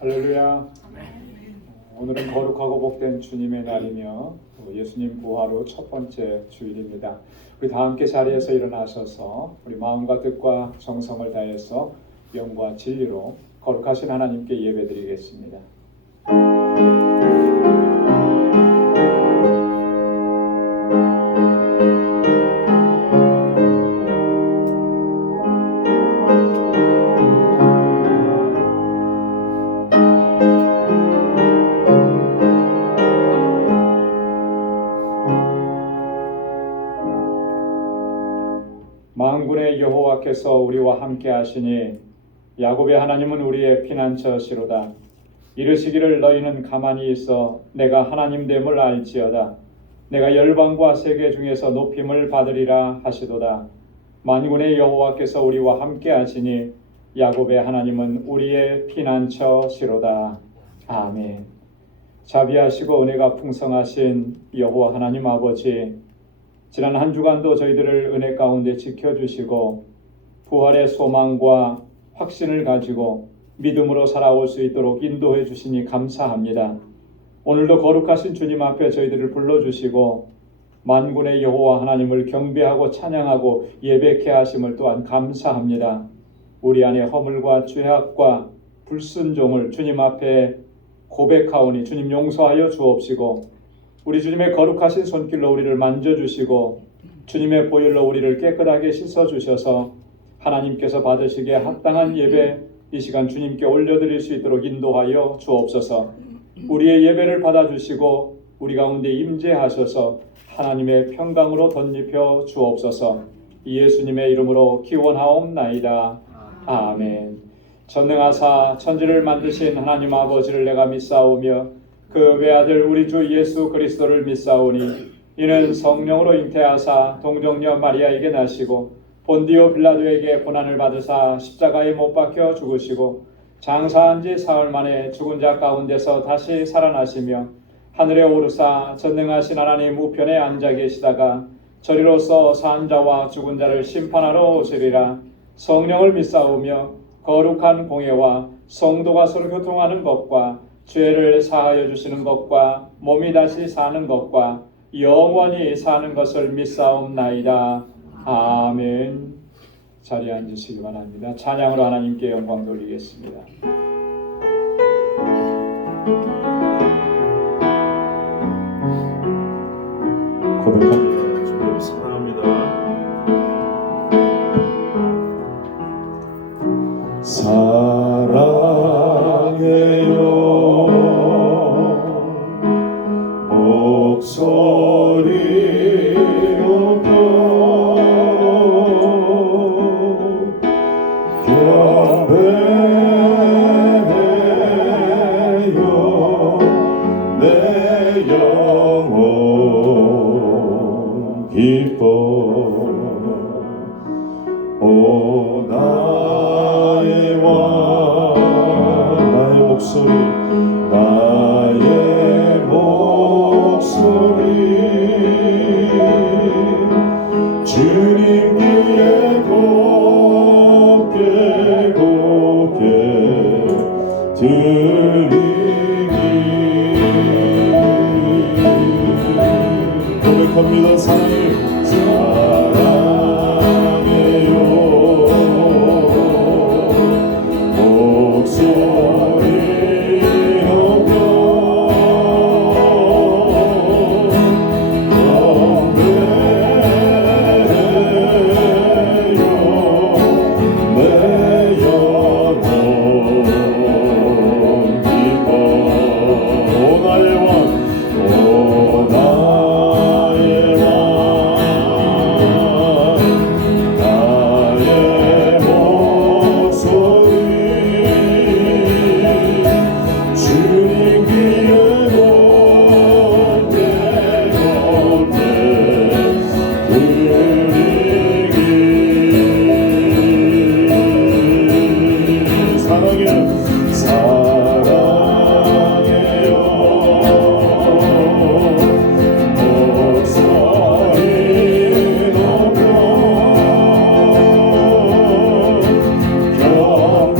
할렐루야. 오늘은 거룩하고 복된 주님의 날이며 예수님 부활 후 첫 번째 주일입니다. 우리 다 함께 자리에서 일어나셔서 우리 마음과 뜻과 정성을 다해서 영과 진리로 거룩하신 하나님께 예배드리겠습니다. 만군의 여호와께서 우리와 함께 하시니 야곱의 하나님은 우리의 피난처시로다. 이르시기를 너희는 가만히 있어 내가 하나님 됨을 알지어다. 내가 열방과 세계 중에서 높임을 받으리라 하시도다. 만군의 여호와께서 우리와 함께 하시니 야곱의 하나님은 우리의 피난처시로다. 아멘. 자비하시고 은혜가 풍성하신 여호와 하나님 아버지, 지난 한 주간도 저희들을 은혜 가운데 지켜주시고 부활의 소망과 확신을 가지고 믿음으로 살아올 수 있도록 인도해 주시니 감사합니다. 오늘도 거룩하신 주님 앞에 저희들을 불러주시고 만군의 여호와 하나님을 경배하고 찬양하고 예배케 하심을 또한 감사합니다. 우리 안에 허물과 죄악과 불순종을 주님 앞에 고백하오니 주님 용서하여 주옵시고 우리 주님의 거룩하신 손길로 우리를 만져주시고 주님의 보혈로 우리를 깨끗하게 씻어주셔서 하나님께서 받으시기에 합당한 예배 이 시간 주님께 올려드릴 수 있도록 인도하여 주옵소서. 우리의 예배를 받아주시고 우리 가운데 임재하셔서 하나님의 평강으로 덧입혀 주옵소서. 예수님의 이름으로 기원하옵나이다. 아멘. 전능하사 천지를 만드신 하나님 아버지를 내가 믿사오며 그 외아들 우리 주 예수 그리스도를 믿사오니 이는 성령으로 잉태하사 동정녀 마리아에게 나시고 본디오 빌라도에게 고난을 받으사 십자가에 못 박혀 죽으시고 장사한 지 사흘 만에 죽은 자 가운데서 다시 살아나시며 하늘에 오르사 전능하신 하나님 우편에 앉아 계시다가 저리로서 산 자와 죽은 자를 심판하러 오시리라. 성령을 믿사오며 거룩한 공예와 성도가 서로 교통하는 것과 죄를 사하여 주시는 것과 몸이 다시 사는 것과 영원히 사는 것을 믿사옵나이다. 아멘. 자리에 앉으시기 바랍니다. 찬양으로 하나님께 영광 돌리겠습니다. 고백합니다. 주님 사랑합니다. 사랑해요 목소리 높여 경배해요 내 영혼 기뻐 오 나의 왕 나의 목소리 나의 목소리 주님께 곱게 곱게 들리니 고백합니다. 사랑해요 목소리 높여 내 영혼 기뻐 오 나의 왕 오 나의 왕 나의 목소리 주님 귀에 곱게 곱게 들리기 사랑해요 목소리 높여 경배해요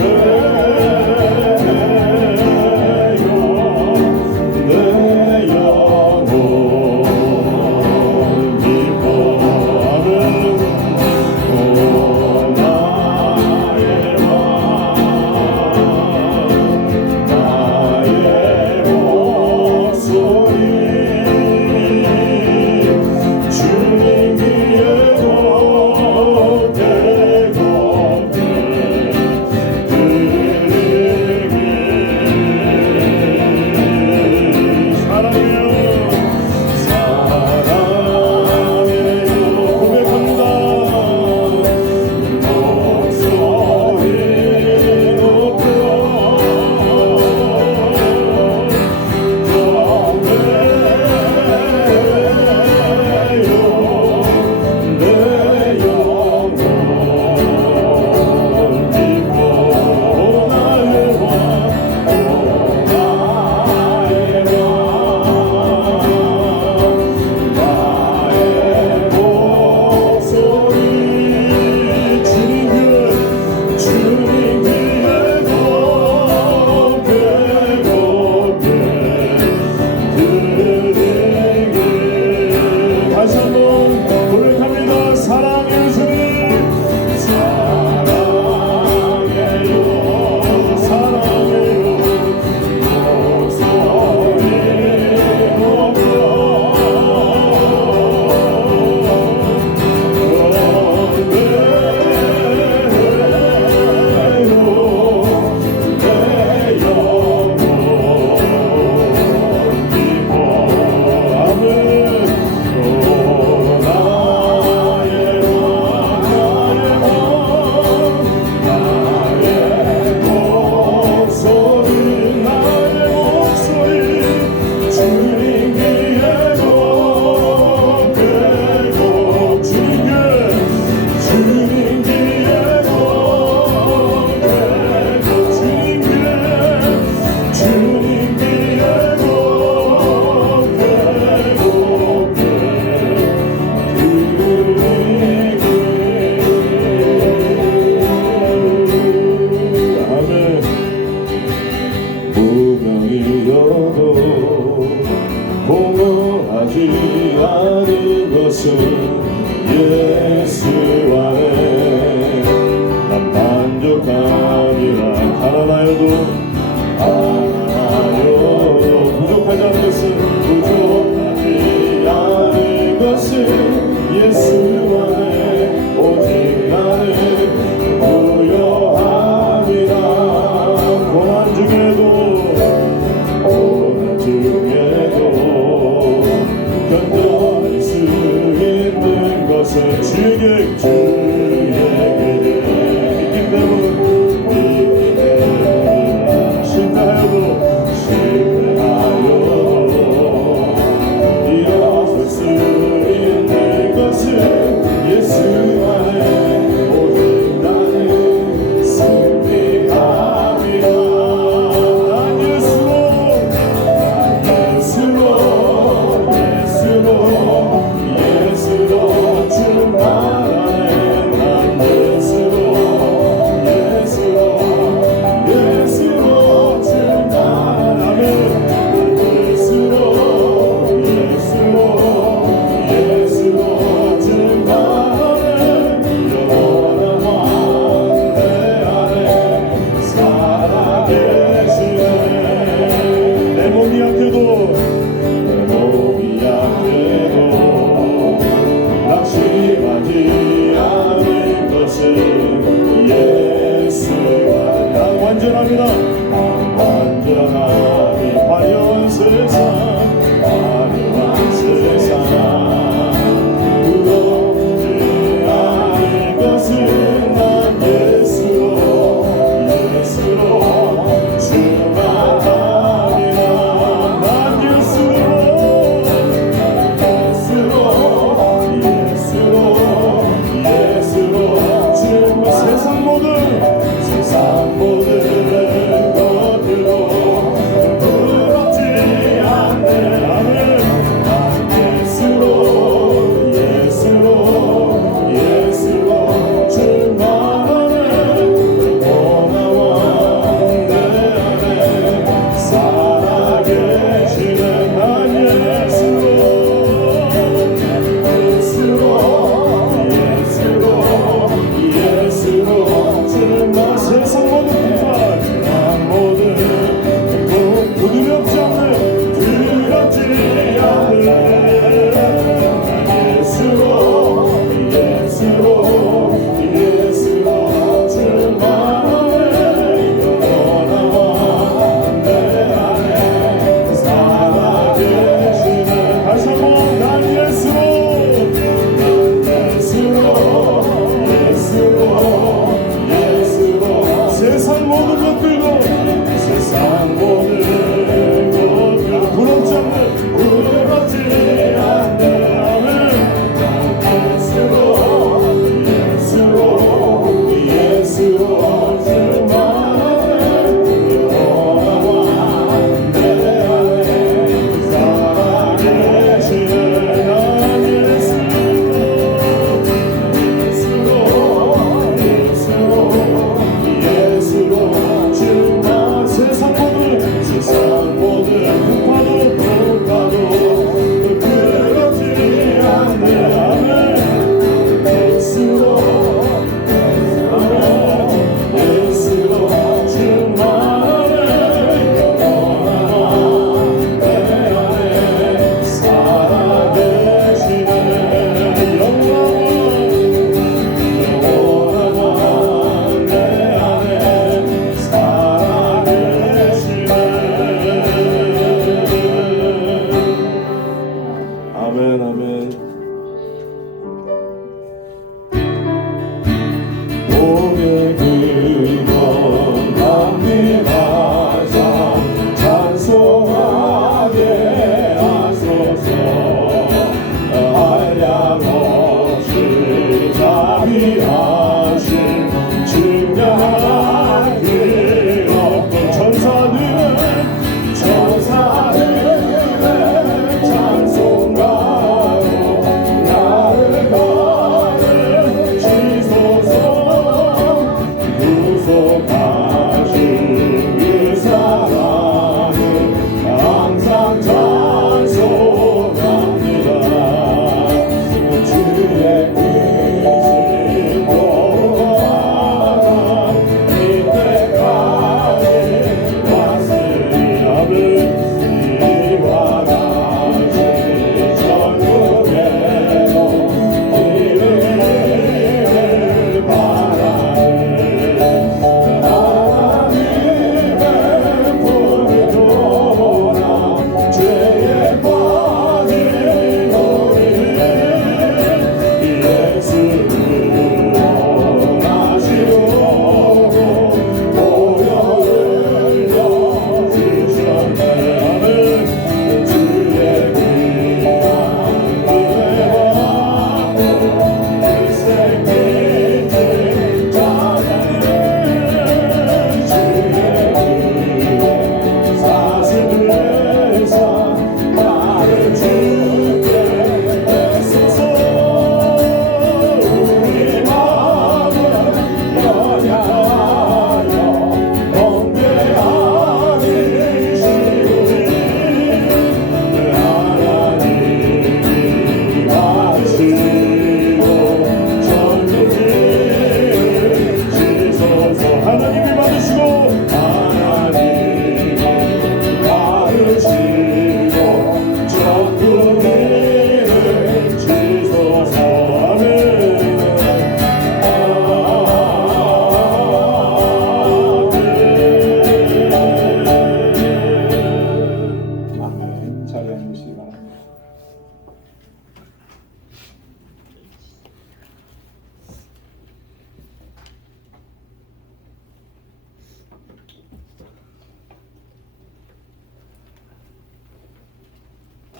것은 예수 안에 난 만족함이라. 가난하여도 부족하지 않은 것은 예수 안에 오직 나는 부요함이라. 고난 중에도 견뎌낼 수 있는 것은 주에게 믿기 때문이라. 실패하여도 일어설 수 있는 것은 예수 안에 오직 나는 승리함이라. 난 예수로 충만하네. 난 예수로 충만하네. 예수로 충만하네. 영원한 왕 내 안에 살아계시네. 내 몸이 약해도 낙심하지 않은 것은 예수와. 난 완전합니다. 완전함이 화려한 세상 부럽지 않은 것은 난 예수로 충만함이라. 난 예수로 주님과 세상 모든 것들로 부럽지 않네. 아멘. 난 예수로 충만하네. 영원한 내 안에 살아계시는 난 예수로 주는 세상 모든 두렵지 않네. 예수로 충만하네. 영원한 내 안에 살아계시네. 다시 한번 난 예수로 세상 모든 것들로 부럽지 않네. 아멘. 예수로 충만하네. 영원한 내 안에 살아계시네. 예수로 충만. 세상 모든 풍파도 그렇지 않네. 아멘. 예수로 충만하네. 영원한 내 안에 살아계시네. 영원한 내 안에 살아계시네. 아멘. 아멘. 오늘 그건 담대하자 찬송하게 하소서. 한량없이 자비하신 증량한 그 어떤 천사들의 찬송가로 나를 가르치소서. 구속하신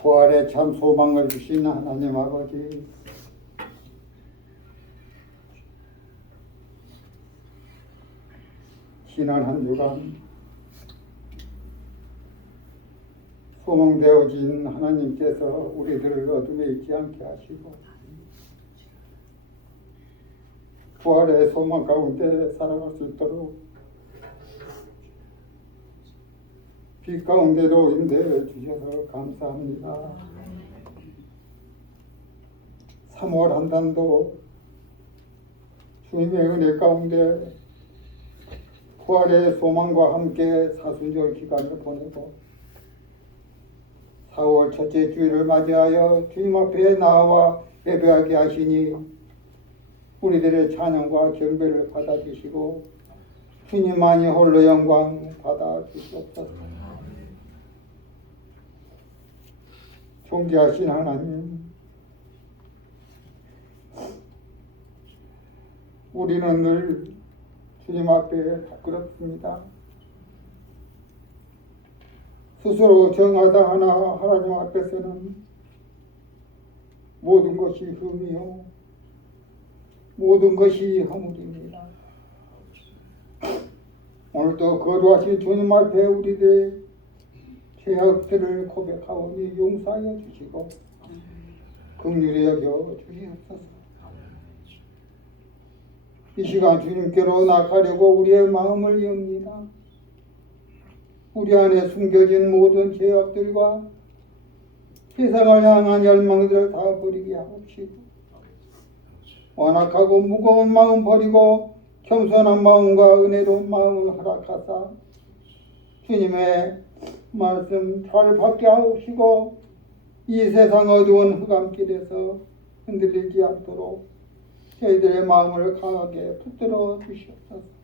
부활의 참 소망을 주신 하나님 아버지, 지난 한 주간 소망되어진 하나님께서 우리들을 어둠에 있지 않게 하시고 부활의 소망 가운데 살아갈 수 있도록 빛 가운데로 인도해 주셔서 감사합니다. 3월 한 단도 주님의 은혜 가운데 부활의 소망과 함께 사순절 기간을 보내고 4월 첫째 주일을 맞이하여 주님 앞에 나와 예배하게 하시니 우리들의 찬양과 경배를 받아주시고 주님만이 홀로 영광 받아주시옵소서. 존귀하신 하나님, 우리는 늘 주님 앞에 부끄럽습니다. 스스로 정하다 하나 하나님 앞에서는 모든 것이 흠이요 모든 것이 허물입니다. 오늘도 거룩하신 주님 앞에 우리들의 죄악들을 고백하오니 용서하여 주시고 긍휼히 여겨 주시옵소서. 이 시간 주님께로 나가려고 우리의 마음을 엽니다. 우리 안에 숨겨진 모든 죄악들과 세상을 향한 열망들을 다 버리게 하옵시고 완악하고 무거운 마음 버리고 겸손한 마음과 은혜로운 마음을 허락하사 주님의 말씀 잘 받게 하옵시고 이 세상 어두운 흑암길에서 흔들리지 않도록 저희들의 마음을 강하게 붙들어 주시옵소서.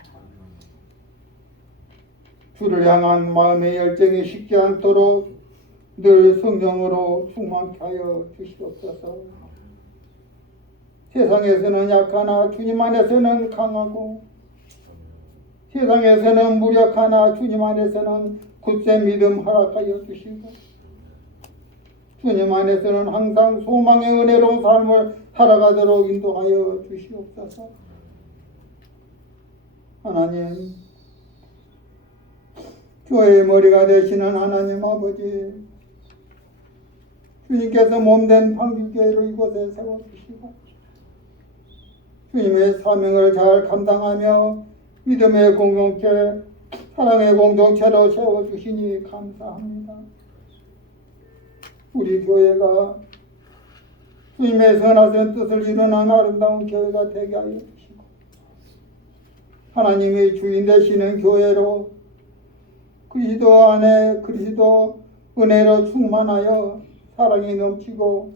주를 향한 마음의 열정이 식지 않도록 늘 성령으로 충만케 하여 주시옵소서. 세상에서는 약하나 주님 안에서는 강하고 세상에서는 무력하나 주님 안에서는 굳세 믿음 허락하여 주시고 주님 안에서는 항상 소망의 은혜로운 삶을 살아가도록 인도하여 주시옵소서. 하나님, 교회의 머리가 되시는 하나님 아버지, 주님께서 몸된 방주교회를 이곳에 세워주시고 주님의 사명을 잘 감당하며 믿음의 공동체, 사랑의 공동체로 세워주시니 감사합니다. 우리 교회가 주님의 선하신 뜻을 이루는 아름다운 교회가 되게 하여 주시고 하나님의 주인 되시는 교회로 그리스도 안에 그리스도 은혜로 충만하여 사랑이 넘치고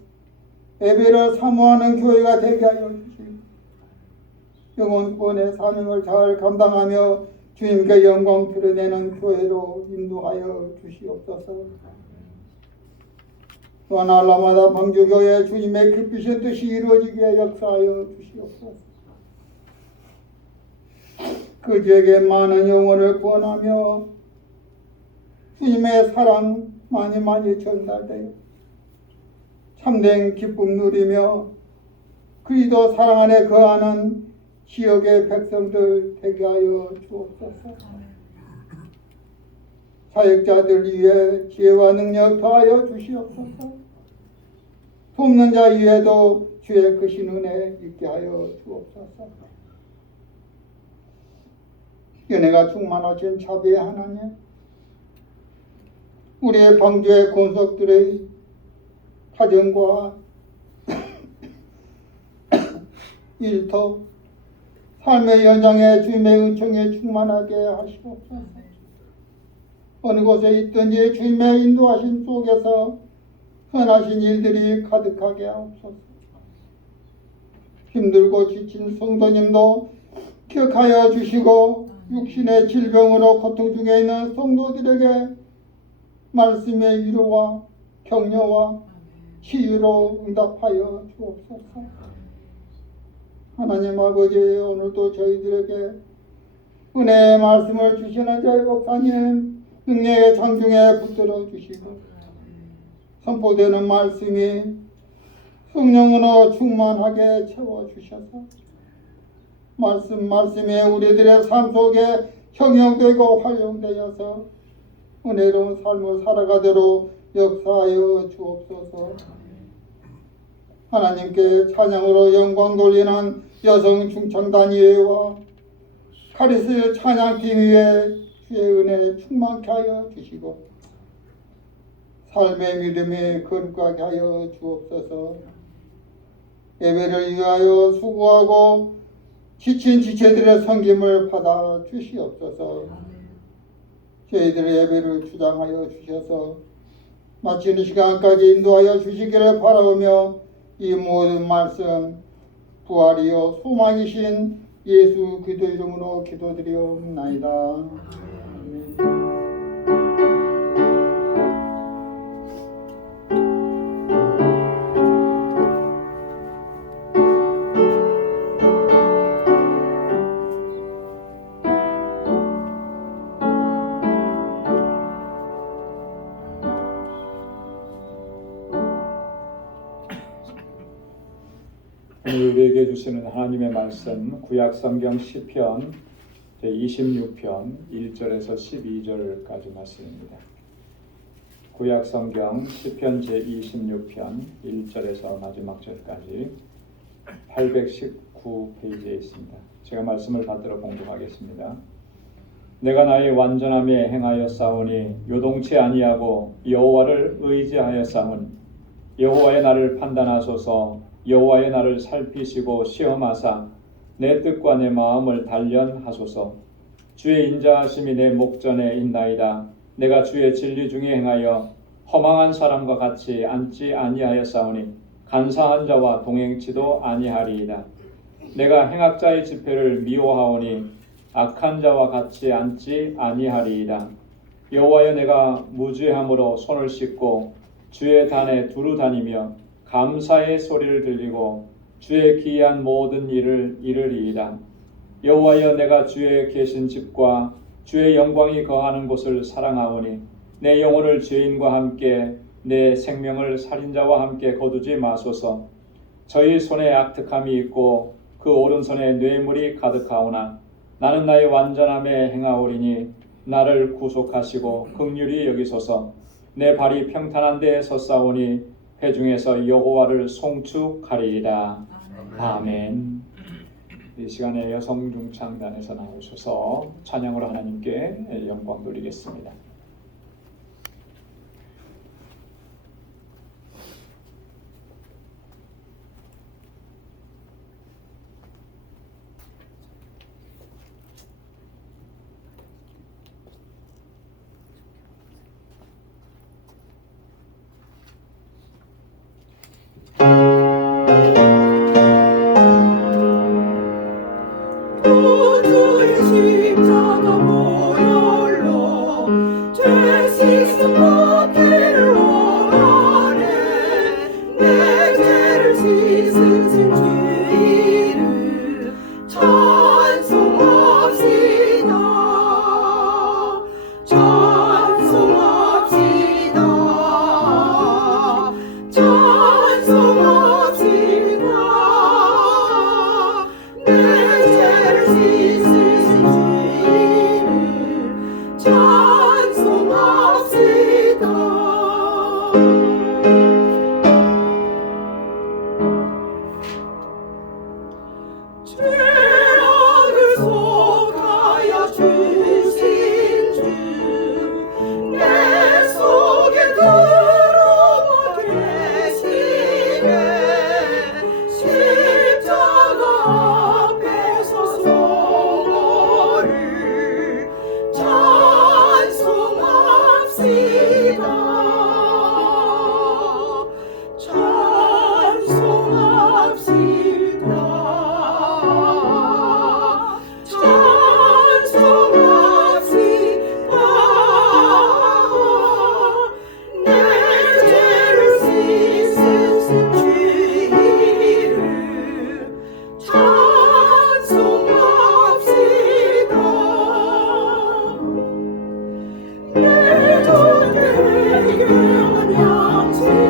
예배를 사모하는 교회가 되게 하여 주시고 영혼 구원의 사명을 잘 감당하며 주님께 영광 드러내는 교회로 인도하여 주시옵소서. 또한 알라마다 방주교회 주님의 깊으신 뜻이 이루어지게 역사하여 주시옵소서. 그 지역에 많은 영혼을 구원하며 주님의 사랑 많이 전달되어 참된 기쁨 누리며 그리스도 사랑 안에 거하는 지역의 백성들 되게 하여 주옵소서. 사역자들 위해 지혜와 능력 더하여 주시옵소서. 돕는 자 위에도 주의 크신 은혜 있게 하여 주옵소서. 은혜가 충만하신 자비의 하나님, 우리의 방주의 권속들의 가정과 일터 삶의 연장에 주님의 은총에 충만하게 하시옵소서. 어느 곳에 있든지 주님의 인도하심 속에서 선하신 일들이 가득하게 하옵소서. 힘들고 지친 성도님도 기억하여 주시고 육신의 질병으로 고통 중에 있는 성도들에게 말씀의 위로와 격려와 치유로 응답하여 주옵소서. 하나님 아버지, 오늘도 저희들에게 은혜의 말씀을 주시는 저희 목사님 능력의 장중에 붙들어 주시고 선포되는 말씀이 성령으로 충만하게 채워주셔서 말씀이 우리들의 삶 속에 형용되고 활용되어서 은혜로운 삶을 살아가도록 역사하여 주옵소서. 하나님께 찬양으로 영광 돌리는 여성 중창단위회와 카리스 찬양팀 위에 주의 은혜 충만케 하여 주시고 삶의 믿음이 거룩하게 하여 주옵소서. 예배를 위하여 수고하고 지친 지체들의 섬김을 받아 주시옵소서. 저희들의 예배를 주장하여 주셔서 마치는 시간까지 인도하여 주시기를 바라오며 이 모든 말씀 부활이요 소망이신 예수 그리스도 이름으로 기도드리옵나이다. 아멘. 오늘 우리에게 주시는 하나님의 말씀 구약성경 시편 제26편 1절에서 12절까지 말씀입니다. 구약성경 시편 제26편 1절에서 마지막 절까지 819페이지에 있습니다. 제가 말씀을 받들어 봉독하겠습니다. 내가 나의 완전함에 행하여 싸우니 요동치 아니하고 여호와를 의지하여 싸운 여호와의 나를 판단하소서. 여호와의 나를 살피시고 시험하사 내 뜻과 내 마음을 단련하소서. 주의 인자하심이 내 목전에 있나이다. 내가 주의 진리 중에 행하여 허망한 사람과 같이 앉지 아니하였사오니 간사한 자와 동행치도 아니하리이다. 내가 행악자의 집회를 미워하오니 악한 자와 같이 앉지 아니하리이다. 여호와여 내가 무죄함으로 손을 씻고 주의 단에 두루 다니며 감사의 소리를 들리고 주의 기이한 모든 일을 이르리이다. 여호와여 내가 주의 계신 집과 주의 영광이 거하는 곳을 사랑하오니 내 영혼을 죄인과 함께 내 생명을 살인자와 함께 거두지 마소서. 저희 손에 악득함이 있고 그 오른손에 뇌물이 가득하오나 나는 나의 완전함에 행하오리니 나를 구속하시고 긍휼히 여기소서. 내 발이 평탄한 데에 섰사오니 회중에서 여호와를 송축하리이다. 아멘. 이 시간에 여성 중창단에서 나오셔서 찬양으로 하나님께 영광 돌리겠습니다. 구주의 십자가 보혈로 죄 씻음 받기를 원하네. 내 죄를 씻으신 주의를 찬송합시다. 찬송합시다. 찬송합시다. 내 죄를 씻으신 주의를 찬송합시다. 죄악을 속하여 주신 주 내 속에 들어와 계시네. 십자가 앞에 서서를 찬송합시다. 찬송합시다. 찬송합시다. 내 죄를 씻으신 주의를 찬송합시다. 내 존재에게 양치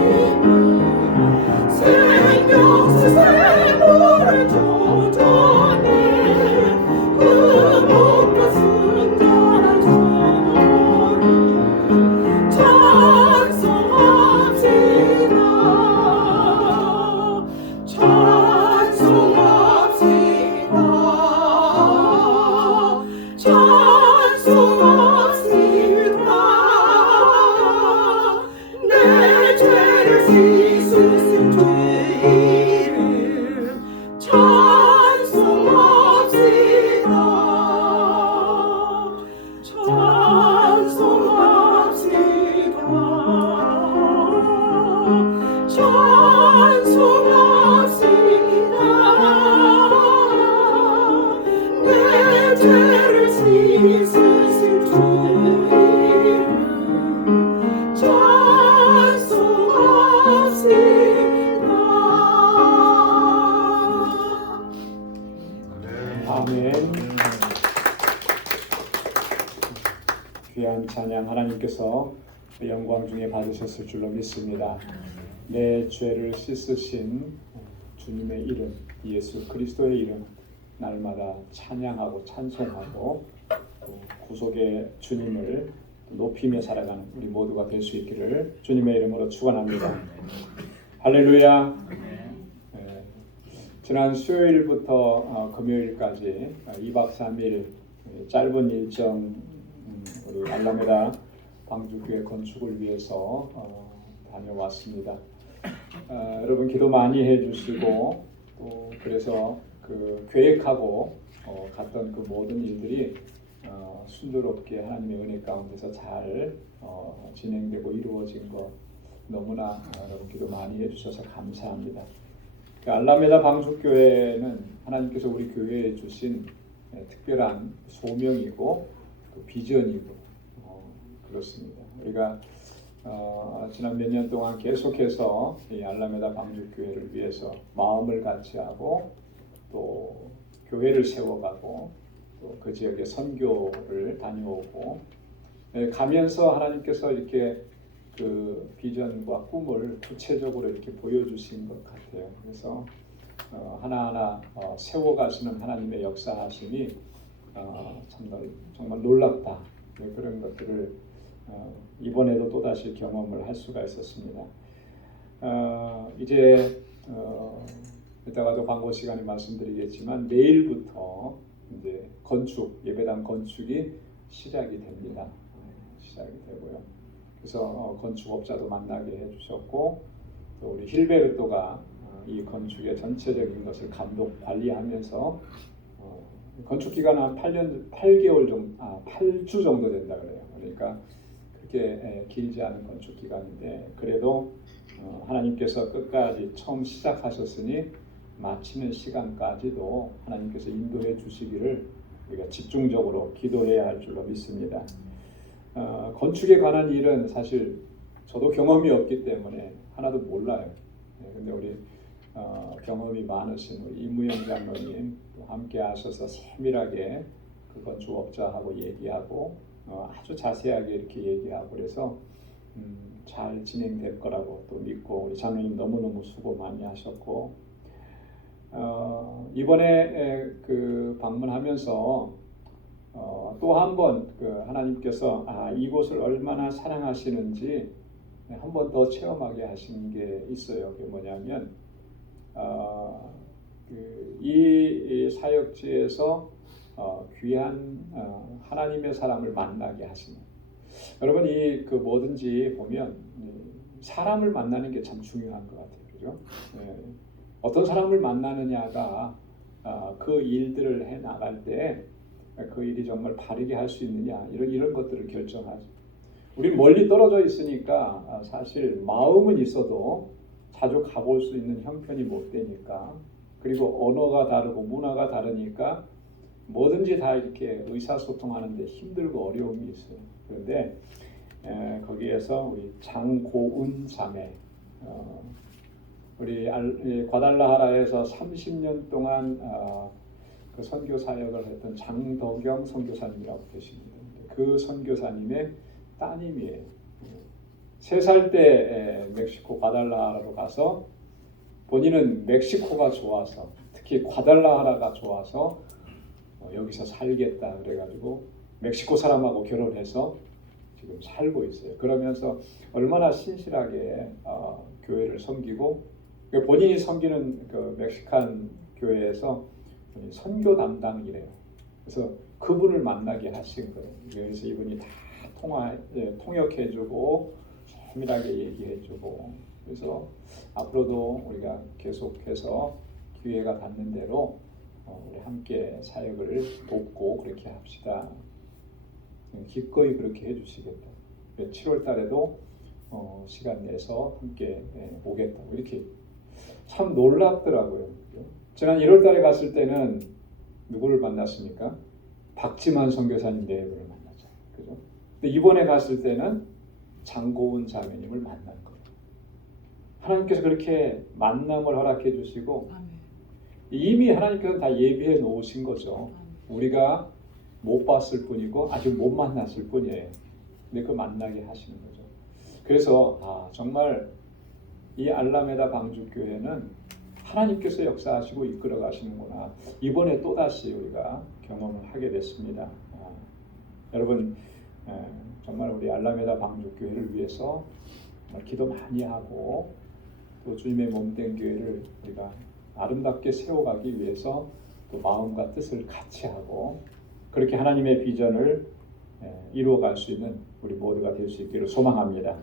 찬양 하나님께서 영광 중에 받으셨을 줄로 믿습니다. 내 죄를 씻으신 주님의 이름, 예수 그리스도의 이름 날마다 찬양하고 찬송하고 또 구속의 주님을 높이며 살아가는 우리 모두가 될 수 있기를 주님의 이름으로 축원합니다. 할렐루야. 지난 수요일부터 금요일까지 2박 3일 짧은 일정 우리 알라메다 방주교회 건축을 위해서 다녀왔습니다. 여러분 기도 많이 해주시고 또 그래서 그 계획하고 갔던 그 모든 일들이 순조롭게 하나님의 은혜 가운데서 잘 진행되고 이루어진 것 너무나 여러분 기도 많이 해주셔서 감사합니다. 알라메다 방주교회는 하나님께서 우리 교회에 주신 특별한 소명이고 그 비전이고 그렇습니다. 우리가 지난 몇 년 동안 계속해서 이 알라메다 방주교회를 위해서 마음을 같이하고 또 교회를 세워가고 또 그 지역에 선교를 다녀오고 가면서 하나님께서 이렇게 그 비전과 꿈을 구체적으로 이렇게 보여주신 것 같아요. 그래서 하나하나 세워가시는 하나님의 역사하심이 정말 놀랍다. 그런 것들을 이번에도 또다시 경험을 할 수가 있었습니다. 이제 이따가도 광고 시간에 말씀드리겠지만 내일부터 이제 건축, 예배당 건축이 시작이 됩니다. 시작이 되고요. 그래서 건축업자도 만나게 해주셨고 또 우리 힐베르토가 이 건축의 전체적인 것을 감독 관리하면서 건축 기간은 한 8개월 정도, 8주 정도 된다 그래요. 그러니까 그렇게 길지 않은 건축 기간인데 그래도 하나님께서 끝까지 처음 시작하셨으니 마치는 시간까지도 하나님께서 인도해 주시기를 우리가 집중적으로 기도해야 할 줄로 믿습니다. 건축에 관한 일은 사실 저도 경험이 없기 때문에 하나도 몰라요. 근데 우리 경험이 많으신 우리 이무영 장로님 함께 하셔서 세밀하게 그 건축업자하고 얘기하고 아주 자세하게 이렇게 얘기하고 그래서 잘 진행될 거라고 또 믿고 우리 장로님 너무너무 수고 많이 하셨고 이번에 그 방문하면서 또 한 번 그 하나님께서 이곳을 얼마나 사랑하시는지 한 번 더 체험하게 하신 게 있어요. 그게 뭐냐면 이 사역지에서 귀한 하나님의 사람을 만나게 하시는. 여러분 이 그 뭐든지 보면 사람을 만나는 게 참 중요한 것 같아요, 그죠? 어떤 사람을 만나느냐가 그 일들을 해 나갈 때 그 일이 정말 바르게 할 수 있느냐 이런 것들을 결정하죠. 우리 멀리 떨어져 있으니까 사실 마음은 있어도 자주 가볼 수 있는 형편이 못 되니까 그리고 언어가 다르고 문화가 다르니까 뭐든지 다 이렇게 의사소통하는데 힘들고 어려움이 있어요. 그런데 거기에서 우리 장고은 자매 우리 과달라하라에서 30년 동안 그 선교 사역을 했던 장덕영 선교사님이라고 계십니다. 그 선교사님의 따님이에요. 3살 때 멕시코 과달라하라로 가서 본인은 멕시코가 좋아서 특히 과달라하라가 좋아서 여기서 살겠다 그래가지고 멕시코 사람하고 결혼해서 지금 살고 있어요. 그러면서 얼마나 신실하게 교회를 섬기고 본인이 섬기는 그 멕시칸 교회에서 선교 담당이래요. 그래서 그분을 만나게 하신 거예요. 그래서 이분이 다 통역해주고 세밀하게 얘기해주고 그래서 앞으로도 우리가 계속해서 기회가 닿는 대로 우리 함께 사역을 돕고 그렇게 합시다. 기꺼이 그렇게 해주시겠다. 7월 달에도 시간 내서 함께 오겠다. 이렇게 참 놀랍더라고요. 지난 1월 달에 갔을 때는 누구를 만났습니까? 박지만 선교사님 내외를 만났죠. 그죠? 근데 이번에 갔을 때는 장고은 자매님을 만난 거예요. 하나님께서 그렇게 만남을 허락해 주시고 이미 하나님께서 다 예비해 놓으신 거죠. 우리가 못 봤을 뿐이고 아직 못 만났을 뿐이에요. 근데 그 만나게 하시는 거죠. 그래서 정말 이 알라메다 방주교회는 하나님께서 역사하시고 이끌어 가시는구나. 이번에 또다시 우리가 경험을 하게 됐습니다. 여러분 정말 우리 알라메다 방주교회를 위해서 기도 많이 하고 또 주님의 몸된 교회를 우리가 아름답게 세워가기 위해서 또 마음과 뜻을 같이 하고 그렇게 하나님의 비전을 이루어갈 수 있는 우리 모두가 될 수 있기를 소망합니다.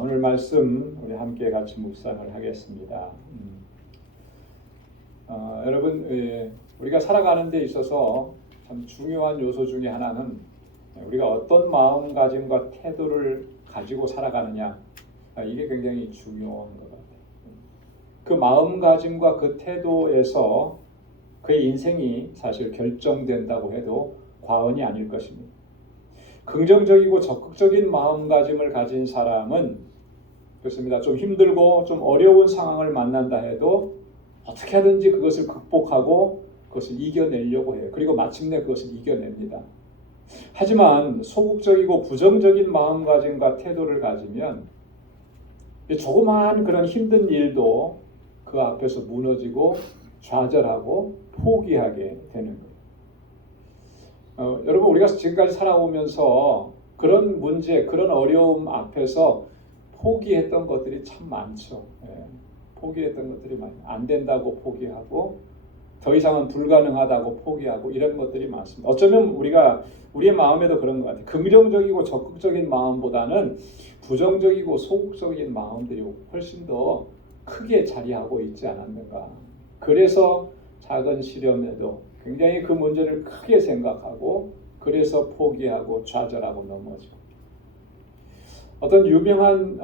오늘 말씀 우리 함께 같이 묵상을 하겠습니다. 여러분 우리가 살아가는 데 있어서 참 중요한 요소 중에 하나는 우리가 어떤 마음가짐과 태도를 가지고 살아가느냐, 이게 굉장히 중요한 것 같아요. 그 마음가짐과 그 태도에서 그의 인생이 사실 결정된다고 해도 과언이 아닐 것입니다. 긍정적이고 적극적인 마음가짐을 가진 사람은 그렇습니다. 좀 힘들고 좀 어려운 상황을 만난다 해도 어떻게 하든지 그것을 극복하고 그것을 이겨내려고 해요. 그리고 마침내 그것을 이겨냅니다. 하지만 소극적이고 부정적인 마음가짐과 태도를 가지면 조그마한 그런 힘든 일도 그 앞에서 무너지고 좌절하고 포기하게 되는 거예요. 여러분 우리가 지금까지 살아오면서 그런 문제, 그런 어려움 앞에서 포기했던 것들이 참 많죠. 포기했던 것들이 많아요. 안 된다고 포기하고 더 이상은 불가능하다고 포기하고 이런 것들이 많습니다. 어쩌면 우리의 마음에도 그런 것 같아요. 긍정적이고 적극적인 마음보다는 부정적이고 소극적인 마음들이 훨씬 더 크게 자리하고 있지 않았는가. 그래서 작은 시련에도 굉장히 그 문제를 크게 생각하고 그래서 포기하고 좌절하고 넘어지고. 어떤 유명한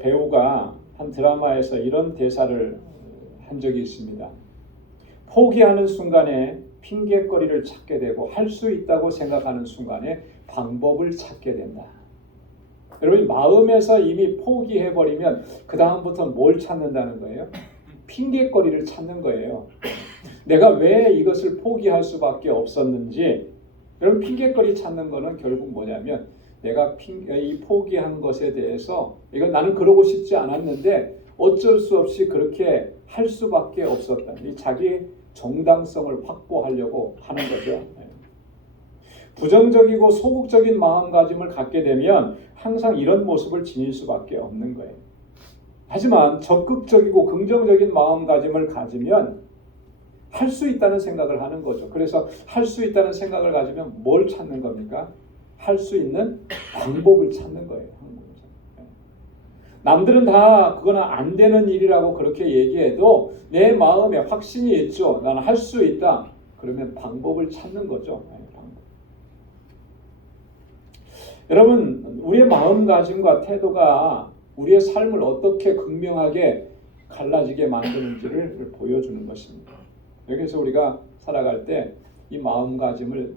배우가 한 드라마에서 이런 대사를 한 적이 있습니다. 포기하는 순간에 핑계거리를 찾게 되고 할 수 있다고 생각하는 순간에 방법을 찾게 된다. 여러분 마음에서 이미 포기해버리면 그 다음부터 뭘 찾는다는 거예요? 핑계거리를 찾는 거예요. 내가 왜 이것을 포기할 수밖에 없었는지. 여러분 핑계거리 찾는 거는 결국 뭐냐면 내가 이 포기한 것에 대해서 이건 나는 그러고 싶지 않았는데 어쩔 수 없이 그렇게 할 수밖에 없었다. 이 자기 정당성을 확보하려고 하는 거죠. 부정적이고 소극적인 마음가짐을 갖게 되면 항상 이런 모습을 지닐 수밖에 없는 거예요. 하지만 적극적이고 긍정적인 마음가짐을 가지면 할 수 있다는 생각을 하는 거죠. 그래서 할 수 있다는 생각을 가지면 뭘 찾는 겁니까? 할 수 있는 방법을 찾는 거예요. 남들은 다 그거는 안 되는 일이라고 그렇게 얘기해도 내 마음에 확신이 있죠. 나는 할 수 있다. 그러면 방법을 찾는 거죠. 방법. 여러분 우리의 마음가짐과 태도가 우리의 삶을 어떻게 극명하게 갈라지게 만드는지를 보여주는 것입니다. 여기서 우리가 살아갈 때 이 마음가짐을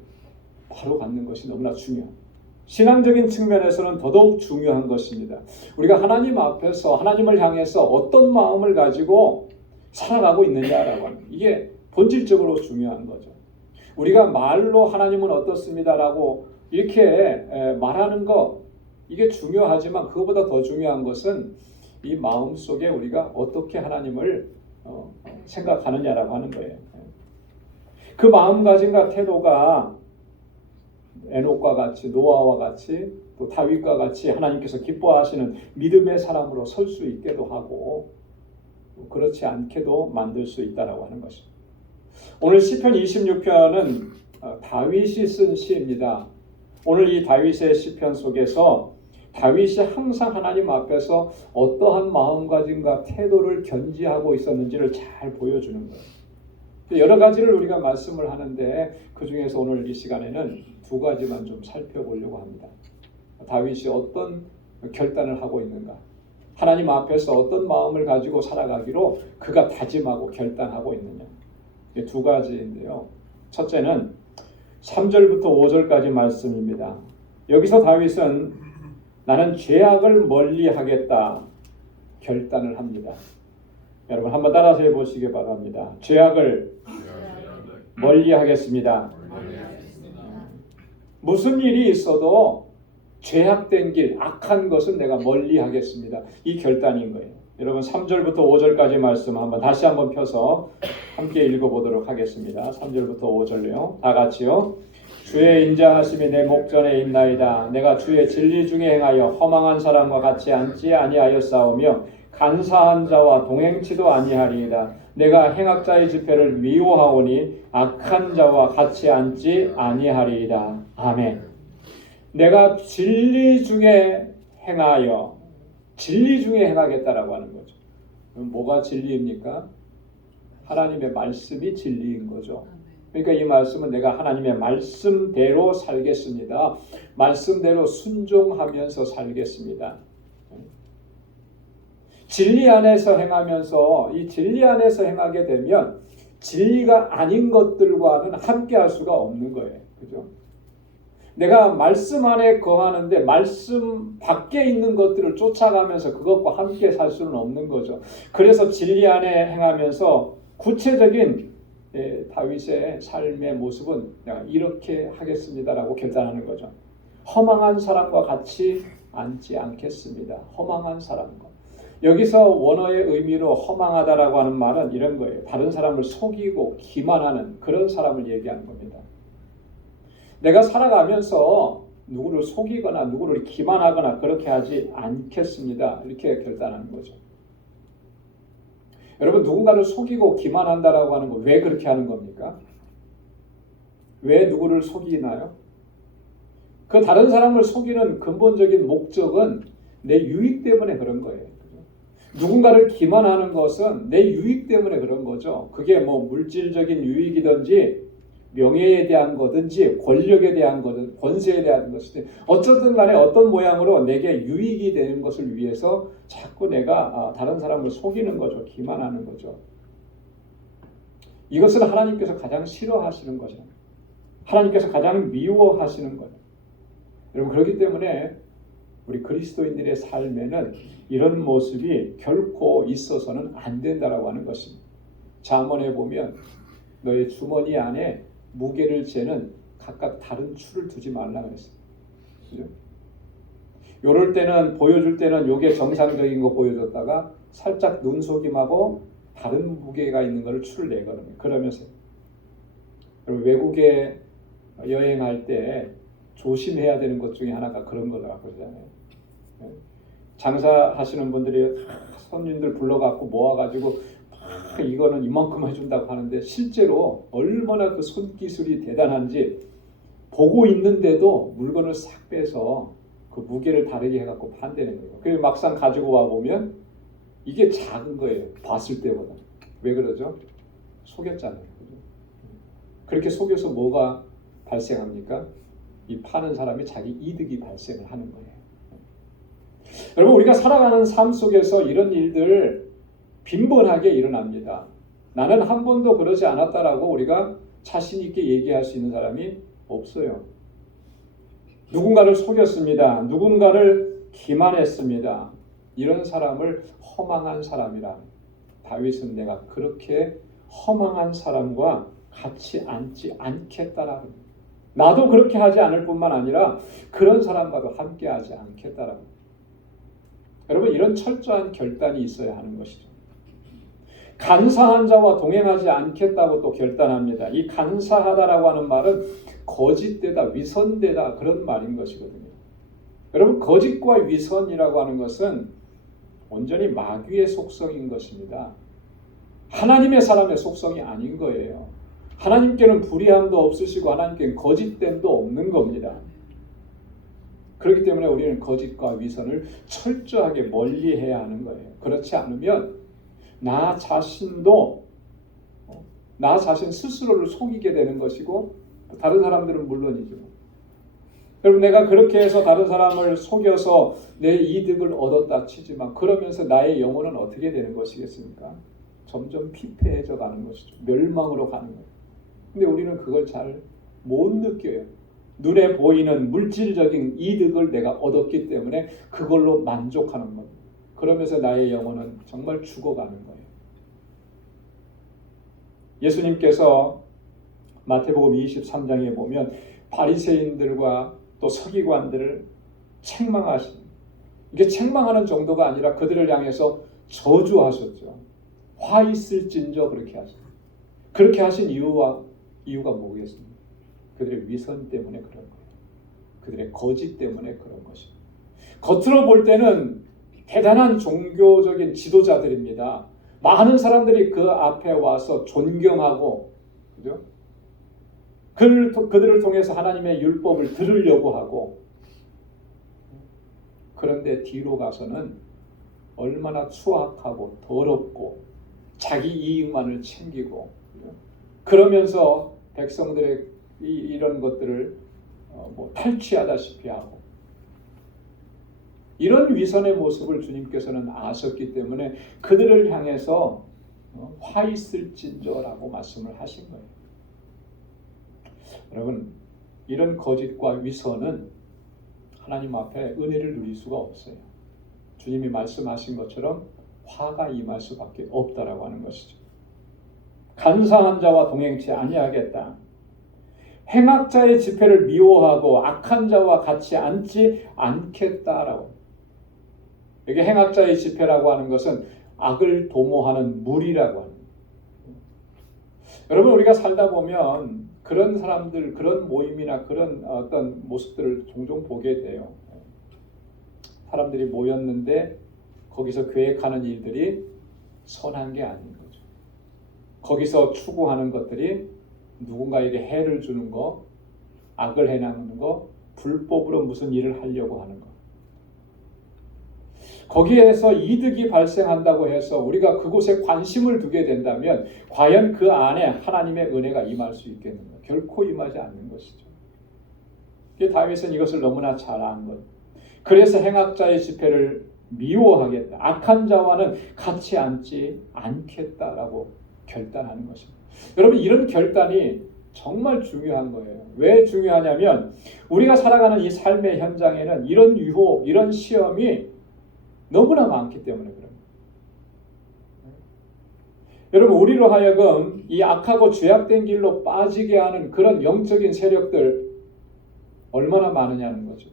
바로 갖는 것이 너무나 중요합니다. 신앙적인 측면에서는 더더욱 중요한 것입니다. 우리가 하나님 앞에서 하나님을 향해서 어떤 마음을 가지고 살아가고 있느냐라고 하는 이게 본질적으로 중요한 거죠. 우리가 말로 하나님은 어떻습니다라고 이렇게 말하는 거 이게 중요하지만 그것보다 더 중요한 것은 이 마음 속에 우리가 어떻게 하나님을 생각하느냐라고 하는 거예요. 그 마음가짐과 태도가 에녹과 같이 노아와 같이 또 다윗과 같이 하나님께서 기뻐하시는 믿음의 사람으로 설 수 있게도 하고 그렇지 않게도 만들 수 있다라고 하는 것입니다. 오늘 시편 26편은 다윗이 쓴 시입니다. 오늘 이 다윗의 시편 속에서 다윗이 항상 하나님 앞에서 어떠한 마음가짐과 태도를 견지하고 있었는지를 잘 보여주는 거예요. 여러 가지를 우리가 말씀을 하는데 그 중에서 오늘 이 시간에는 두 가지만 좀 살펴보려고 합니다. 다윗이 어떤 결단을 하고 있는가? 하나님 앞에서 어떤 마음을 가지고 살아가기로 그가 다짐하고 결단하고 있느냐? 두 가지인데요. 첫째는 3절부터 5절까지 말씀입니다. 여기서 다윗은 나는 죄악을 멀리하겠다 결단을 합니다. 여러분 한번 따라서 해보시기 바랍니다. 죄악을 멀리하겠습니다. 무슨 일이 있어도 죄악된 길, 악한 것은 내가 멀리 하겠습니다. 이 결단인 거예요. 여러분 3절부터 5절까지 말씀 다시 한번 펴서 함께 읽어보도록 하겠습니다. 3절부터 5절요. 다 같이요. 주의 인자하심이 내 목전에 있나이다. 내가 주의 진리 중에 행하여 허망한 사람과 같이 앉지 아니하였사오며 간사한 자와 동행치도 아니하리이다. 내가 행악자의 집회를 미워하오니 악한 자와 같이 앉지 아니하리이다. 아멘. 내가 진리 중에 행하여, 진리 중에 행하겠다라고 하는 거죠. 그럼 뭐가 진리입니까? 하나님의 말씀이 진리인 거죠. 그러니까 이 말씀은 내가 하나님의 말씀대로 살겠습니다. 말씀대로 순종하면서 살겠습니다. 진리 안에서 행하면서 이 진리 안에서 행하게 되면 진리가 아닌 것들과는 함께할 수가 없는 거예요. 그죠? 내가 말씀 안에 거하는데 말씀 밖에 있는 것들을 쫓아가면서 그것과 함께 살 수는 없는 거죠. 그래서 진리 안에 행하면서 구체적인 다윗의 삶의 모습은 내가 이렇게 하겠습니다라고 결단하는 거죠. 허망한 사람과 같이 앉지 않겠습니다. 허망한 사람과. 여기서 원어의 의미로 허망하다라고 하는 말은 이런 거예요. 다른 사람을 속이고 기만하는 그런 사람을 얘기하는 겁니다. 내가 살아가면서 누구를 속이거나 누구를 기만하거나 그렇게 하지 않겠습니다. 이렇게 결단하는 거죠. 여러분 누군가를 속이고 기만한다라고 하는 거 왜 그렇게 하는 겁니까? 왜 누구를 속이나요? 그 다른 사람을 속이는 근본적인 목적은 내 유익 때문에 그런 거예요. 누군가를 기만하는 것은 내 유익 때문에 그런 거죠. 그게 뭐 물질적인 유익이든지 명예에 대한 거든지 권력에 대한 거든 권세에 대한 것이든 어쨌든 간에 어떤 모양으로 내게 유익이 되는 것을 위해서 자꾸 내가 다른 사람을 속이는 거죠. 기만하는 거죠. 이것을 하나님께서 가장 싫어하시는 거죠. 하나님께서 가장 미워하시는 거예요. 여러분 그렇기 때문에 우리 그리스도인들의 삶에는 이런 모습이 결코 있어서는 안 된다라고 하는 것입니다. 잠언에 보면 너의 주머니 안에 무게를 재는 각각 다른 추를 두지 말라 그랬어요. 그죠? 요럴 때는 보여줄 때는 요게 정상적인 거 보여줬다가 살짝 눈속임하고 다른 무게가 있는 거를 추를 내거든요. 그러면서 여러분 외국에 여행할 때 조심해야 되는 것 중에 하나가 그런 거라고 그러잖아요. 장사하시는 분들이 손님들 불러갖고 모아가지고 이거는 이만큼 해준다고 하는데 실제로 얼마나 그 손기술이 대단한지 보고 있는데도 물건을 싹 빼서 그 무게를 다르게 해갖고 판다는 거예요. 그리고 막상 가지고 와 보면 이게 작은 거예요. 봤을 때보다. 왜 그러죠? 속였잖아요. 그렇게 속여서 뭐가 발생합니까? 이 파는 사람이 자기 이득이 발생을 하는 거예요. 여러분 우리가 살아가는 삶 속에서 이런 일들 빈번하게 일어납니다. 나는 한 번도 그러지 않았다라고 우리가 자신 있게 얘기할 수 있는 사람이 없어요. 누군가를 속였습니다. 누군가를 기만했습니다. 이런 사람을 허망한 사람이라 다윗은 내가 그렇게 허망한 사람과 같이 앉지 않겠다라고 나도 그렇게 하지 않을 뿐만 아니라 그런 사람과도 함께 하지 않겠다라고 여러분 이런 철저한 결단이 있어야 하는 것이죠. 간사한 자와 동행하지 않겠다고 또 결단합니다. 이 간사하다라고 하는 말은 거짓되다, 위선되다 그런 말인 것이거든요. 여러분 거짓과 위선이라고 하는 것은 온전히 마귀의 속성인 것입니다. 하나님의 사람의 속성이 아닌 거예요. 하나님께는 불의함도 없으시고 하나님께는 거짓됨도 없는 겁니다. 그렇기 때문에 우리는 거짓과 위선을 철저하게 멀리해야 하는 거예요. 그렇지 않으면 나 자신 스스로를 속이게 되는 것이고 다른 사람들은 물론이죠. 여러분 내가 그렇게 해서 다른 사람을 속여서 내 이득을 얻었다 치지만 그러면서 나의 영혼은 어떻게 되는 것이겠습니까? 점점 피폐해져 가는 것이죠. 멸망으로 가는 거예요. 근데 우리는 그걸 잘 못 느껴요. 눈에 보이는 물질적인 이득을 내가 얻었기 때문에 그걸로 만족하는 겁니다. 그러면서 나의 영혼은 정말 죽어가는 거예요. 예수님께서 마태복음 23장에 보면 바리새인들과 또 서기관들을 책망하신, 이게 책망하는 정도가 아니라 그들을 향해서 저주하셨죠. 화 있을진저 그렇게 하셨어요. 그렇게 하신 이유가 뭐겠습니까? 그들의 위선 때문에 그런 거예요. 그들의 거짓 때문에 그런 것입니다. 겉으로 볼 때는 대단한 종교적인 지도자들입니다. 많은 사람들이 그 앞에 와서 존경하고, 그죠? 그들을 통해서 하나님의 율법을 들으려고 하고, 그런데 뒤로 가서는 얼마나 추악하고 더럽고 자기 이익만을 챙기고, 그러면서 백성들의 이런 것들을 탈취하다시피 하고, 이런 위선의 모습을 주님께서는 아셨기 때문에 그들을 향해서 화 있을진저라고 말씀을 하신 거예요. 여러분, 이런 거짓과 위선은 하나님 앞에 은혜를 누릴 수가 없어요. 주님이 말씀하신 것처럼 화가 임할 수밖에 없다라고 하는 것이죠. 간사한 자와 동행치 아니하겠다. 행악자의 집회를 미워하고 악한 자와 같이 앉지 않겠다라고. 여기 행악자의 집회라고 하는 것은 악을 도모하는 무리라고 합니다. 여러분, 우리가 살다 보면 그런 사람들, 그런 모임이나 그런 어떤 모습들을 종종 보게 돼요. 사람들이 모였는데 거기서 계획하는 일들이 선한 게 아닌 거죠. 거기서 추구하는 것들이 누군가에게 해를 주는 거, 악을 해나가는 거, 불법으로 무슨 일을 하려고 하는 거. 거기에서 이득이 발생한다고 해서 우리가 그곳에 관심을 두게 된다면 과연 그 안에 하나님의 은혜가 임할 수 있겠는가? 결코 임하지 않는 것이죠. 다윗은 이것을 너무나 잘 안 것. 그래서 행악자의 집회를 미워하겠다. 악한 자와는 같이 앉지 않겠다라고 결단하는 것입니다. 여러분, 이런 결단이 정말 중요한 거예요. 왜 중요하냐면 우리가 살아가는 이 삶의 현장에는 이런 유혹, 이런 시험이 너무나 많기 때문에 그럽니다. 여러분, 우리로 하여금 이 악하고 죄악된 길로 빠지게 하는 그런 영적인 세력들 얼마나 많으냐는 거죠.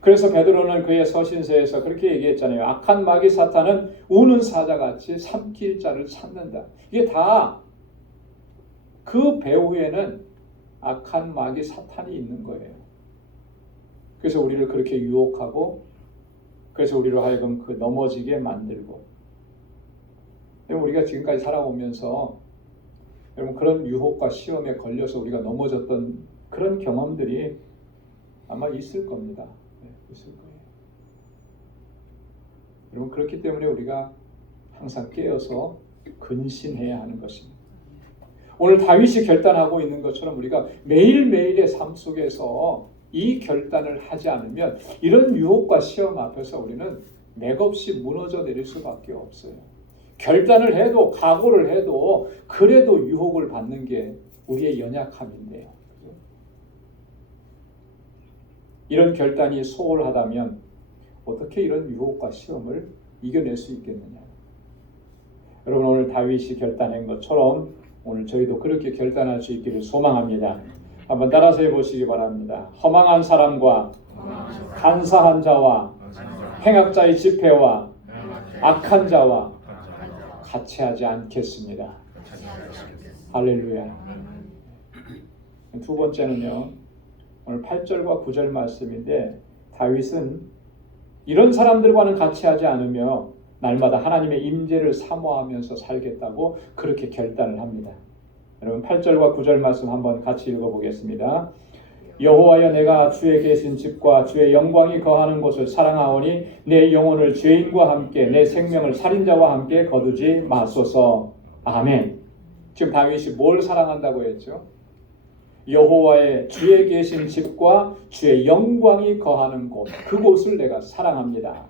그래서 베드로는 그의 서신서에서 그렇게 얘기했잖아요. 악한 마귀 사탄은 우는 사자같이 삼킬 자를 찾는다. 이게 다 그 배후에는 악한 마귀 사탄이 있는 거예요. 그래서 우리를 그렇게 유혹하고, 그래서 우리로 하여금 그 넘어지게 만들고. 우리가 지금까지 살아오면서 여러분, 그런 유혹과 시험에 걸려서 우리가 넘어졌던 그런 경험들이 아마 있을 겁니다. 네, 있을 거예요. 여러분, 그렇기 때문에 우리가 항상 깨어서 근신해야 하는 것입니다. 오늘 다윗이 결단하고 있는 것처럼 우리가 매일매일의 삶 속에서 이 결단을 하지 않으면 이런 유혹과 시험 앞에서 우리는 맥없이 무너져 내릴 수밖에 없어요. 결단을 해도, 각오를 해도 그래도 유혹을 받는 게 우리의 연약함인데요. 이런 결단이 소홀하다면 어떻게 이런 유혹과 시험을 이겨낼 수 있겠느냐. 여러분, 오늘 다윗이 결단한 것처럼 오늘 저희도 그렇게 결단할 수 있기를 소망합니다. 한번 따라서 해보시기 바랍니다. 허망한 사람과 간사한 자와 행악자의 집회와 악한 자와 같이 하지 않겠습니다. 할렐루야. 두 번째는요, 오늘 8절과 9절 말씀인데 다윗은 이런 사람들과는 같이 하지 않으며 날마다 하나님의 임재를 사모하면서 살겠다고 그렇게 결단을 합니다. 여러분, 8절과 9절 말씀 한번 같이 읽어보겠습니다. 여호와여, 내가 주의 계신 집과 주의 영광이 거하는 곳을 사랑하오니 내 영혼을 죄인과 함께 내 생명을 살인자와 함께 거두지 마소서. 아멘. 지금 다윗이 뭘 사랑한다고 했죠? 여호와의 주의 계신 집과 주의 영광이 거하는 곳, 그곳을 내가 사랑합니다.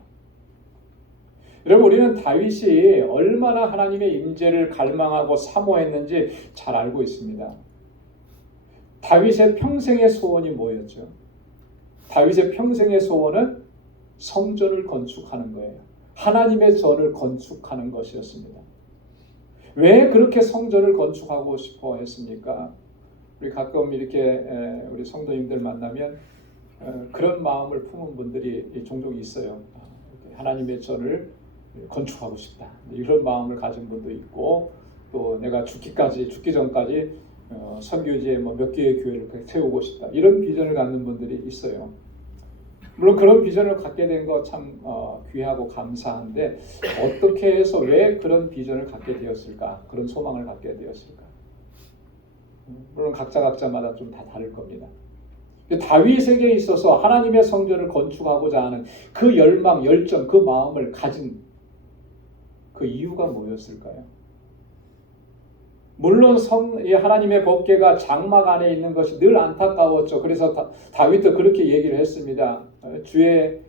여러분, 우리는 다윗이 얼마나 하나님의 임재를 갈망하고 사모했는지 잘 알고 있습니다. 다윗의 평생의 소원이 뭐였죠? 다윗의 평생의 소원은 성전을 건축하는 거예요. 하나님의 전을 건축하는 것이었습니다. 왜 그렇게 성전을 건축하고 싶어 했습니까? 우리 가끔 이렇게 우리 성도님들 만나면 그런 마음을 품은 분들이 종종 있어요. 하나님의 전을 건축하고 싶다. 이런 마음을 가진 분도 있고, 또 내가 죽기 전까지 선교지에 몇 개의 교회를 세우고 싶다. 이런 비전을 갖는 분들이 있어요. 물론 그런 비전을 갖게 된 거 참 귀하고 감사한데, 어떻게 해서 왜 그런 비전을 갖게 되었을까? 그런 소망을 갖게 되었을까? 물론 각자마다 좀 다 다를 겁니다. 다윗에게 있어서 하나님의 성전을 건축하고자 하는 그 열망, 열정, 그 마음을 가진 그 이유가 뭐였을까요? 물론 하나님의 법궤가 장막 안에 있는 것이 늘 안타까웠죠. 그래서 다윗도 그렇게 얘기를 했습니다. 주의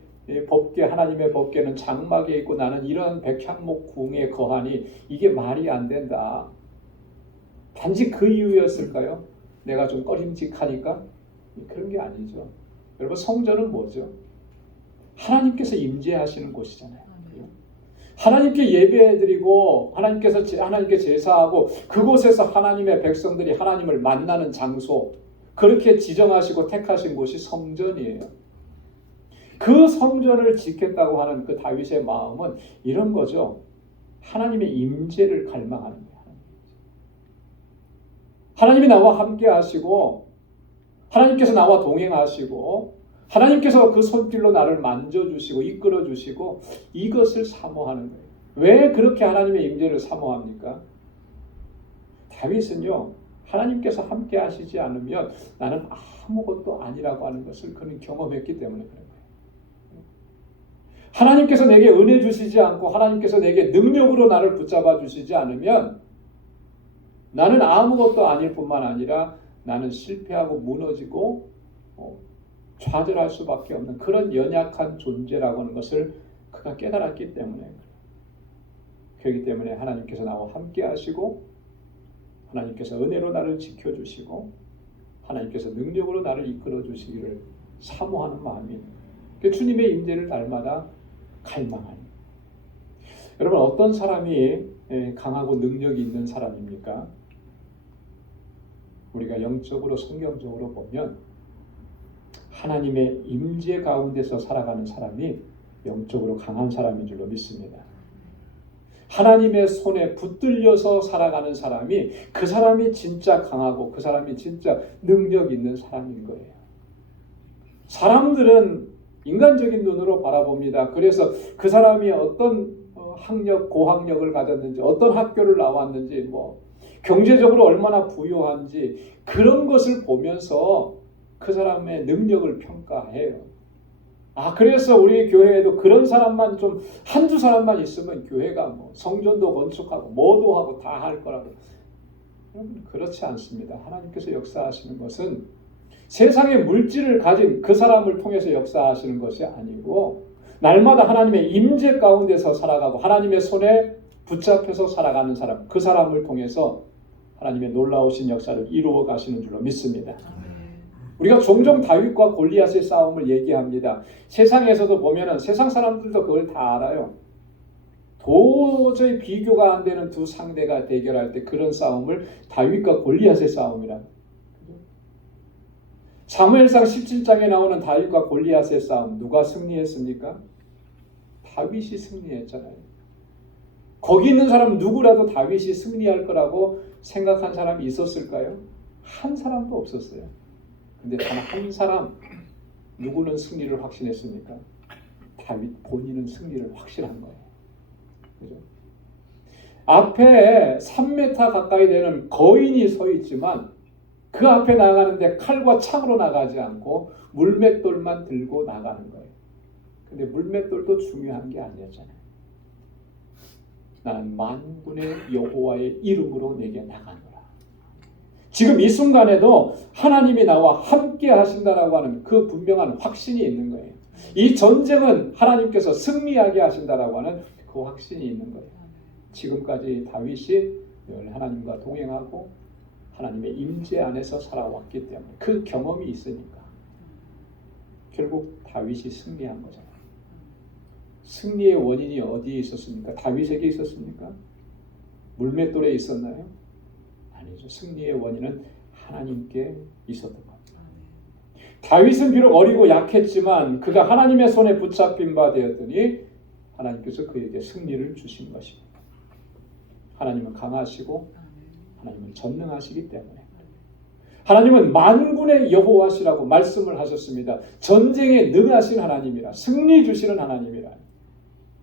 법궤, 하나님의 법궤는 장막에 있고 나는 이런 백향목 궁에 거하니 이게 말이 안 된다. 단지 그 이유였을까요? 내가 좀 꺼림직하니까? 그런 게 아니죠. 여러분, 성전은 뭐죠? 하나님께서 임재하시는 곳이잖아요. 하나님께 예배드리고 하나님께 제사하고 그곳에서 하나님의 백성들이 하나님을 만나는 장소, 그렇게 지정하시고 택하신 곳이 성전이에요. 그 성전을 짓겠다고 하는 그 다윗의 마음은 이런 거죠. 하나님의 임재를 갈망하는 거예요. 하나님이 나와 함께 하시고, 하나님께서 나와 동행하시고, 하나님께서 그 손길로 나를 만져주시고 이끌어주시고, 이것을 사모하는 거예요. 왜 그렇게 하나님의 임재를 사모합니까? 다윗은요, 하나님께서 함께 하시지 않으면 나는 아무것도 아니라고 하는 것을 그는 경험했기 때문에 그런 거예요. 하나님께서 내게 은혜 주시지 않고 하나님께서 내게 능력으로 나를 붙잡아 주시지 않으면 나는 아무것도 아닐 뿐만 아니라 나는 실패하고 무너지고 좌절할 수밖에 없는 그런 연약한 존재라고 하는 것을 그가 깨달았기 때문에, 그렇기 때문에 하나님께서 나와 함께 하시고, 하나님께서 은혜로 나를 지켜주시고, 하나님께서 능력으로 나를 이끌어 주시기를 사모하는 마음이, 주님의 임재를 날마다 갈망하는. 여러분, 어떤 사람이 강하고 능력이 있는 사람입니까? 우리가 영적으로 성경적으로 보면 하나님의 임재 가운데서 살아가는 사람이 영적으로 강한 사람인 줄로 믿습니다. 하나님의 손에 붙들려서 살아가는 사람이, 그 사람이 진짜 강하고 그 사람이 진짜 능력 있는 사람인 거예요. 사람들은 인간적인 눈으로 바라봅니다. 그래서 그 사람이 어떤 학력, 고학력을 가졌는지, 어떤 학교를 나왔는지, 경제적으로 얼마나 부유한지, 그런 것을 보면서 그 사람의 능력을 평가해요. 그래서 우리 교회에도 그런 사람만 좀 한두 사람만 있으면 교회가 성전도 건축하고 뭐도 하고 다 할 거라고. 여러분, 그렇지 않습니다. 하나님께서 역사하시는 것은 세상의 물질을 가진 그 사람을 통해서 역사하시는 것이 아니고, 날마다 하나님의 임재 가운데서 살아가고 하나님의 손에 붙잡혀서 살아가는 사람, 그 사람을 통해서 하나님의 놀라우신 역사를 이루어 가시는 줄로 믿습니다. 우리가 종종 다윗과 골리앗의 싸움을 얘기합니다. 세상에서도 보면은 세상 사람들도 그걸 다 알아요. 도저히 비교가 안 되는 두 상대가 대결할 때 그런 싸움을 다윗과 골리앗의 싸움이라. 사무엘상 17장에 나오는 다윗과 골리앗의 싸움, 누가 승리했습니까? 다윗이 승리했잖아요. 거기 있는 사람 누구라도 다윗이 승리할 거라고 생각한 사람이 있었을까요? 한 사람도 없었어요. 근데 단 한 사람, 누구는 승리를 확신했습니까? 다윗 본인은 승리를 확신한 거예요. 그죠? 앞에 3m 가까이 되는 거인이 서 있지만 그 앞에 나가는데 칼과 창으로 나가지 않고 물맷돌만 들고 나가는 거예요. 근데 물맷돌도 중요한 게 아니었잖아요. 나는 만군의 여호와의 이름으로 내게 나가노라. 지금 이 순간에도 하나님이 나와 함께 하신다라고 하는 그 분명한 확신이 있는 거예요. 이 전쟁은 하나님께서 승리하게 하신다라고 하는 그 확신이 있는 거예요. 지금까지 다윗이 늘 하나님과 동행하고 하나님의 임재 안에서 살아왔기 때문에, 그 경험이 있으니까 결국 다윗이 승리한 거잖아요. 승리의 원인이 어디에 있었습니까? 다윗에게 있었습니까? 물맷돌에 있었나요? 아니죠. 승리의 원인은 하나님께 있었던 겁니다. 다윗은 비록 어리고 약했지만 그가 하나님의 손에 붙잡힌 바 되었더니 하나님께서 그에게 승리를 주신 것입니다. 하나님은 강하시고 하나님은 전능하시기 때문에 하나님은 만군의 여호와시라고 말씀을 하셨습니다. 전쟁에 능하신 하나님이라, 승리 주시는 하나님이라.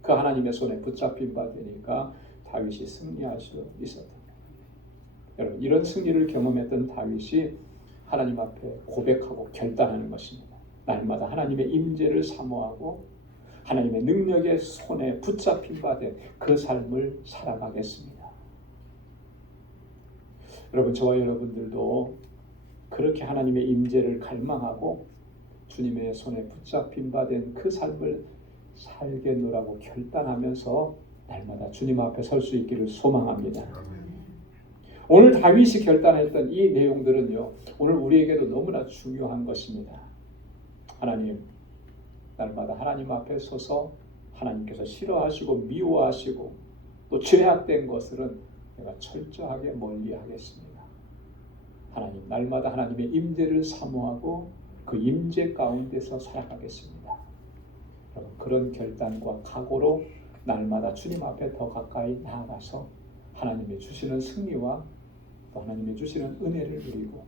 그 하나님의 손에 붙잡힌 바 되니까 다윗이 승리할 수 있었다. 여러분, 이런 승리를 경험했던 다윗이 하나님 앞에 고백하고 결단하는 것입니다. 날마다 하나님의 임재를 사모하고 하나님의 능력의 손에 붙잡힌 바 된 그 삶을 살아가겠습니다. 여러분, 저와 여러분들도 그렇게 하나님의 임재를 갈망하고 주님의 손에 붙잡힌 바 된 그 삶을 살겠노라고 결단하면서 날마다 주님 앞에 설 수 있기를 소망합니다. 오늘 다윗이 결단했던 이 내용들은요, 오늘 우리에게도 너무나 중요한 것입니다. 하나님, 날마다 하나님 앞에 서서 하나님께서 싫어하시고 미워하시고 또 죄악된 것들은 내가 철저하게 멀리하겠습니다. 하나님, 날마다 하나님의 임재를 사모하고 그 임재 가운데서 살아가겠습니다. 여러분, 그런 결단과 각오로 날마다 주님 앞에 더 가까이 나아가서 하나님이 주시는 승리와 또 하나님이 주시는 은혜를 누리고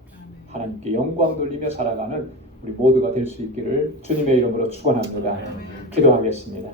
하나님께 영광 돌리며 살아가는 우리 모두가 될 수 있기를 주님의 이름으로 축원합니다. 기도하겠습니다.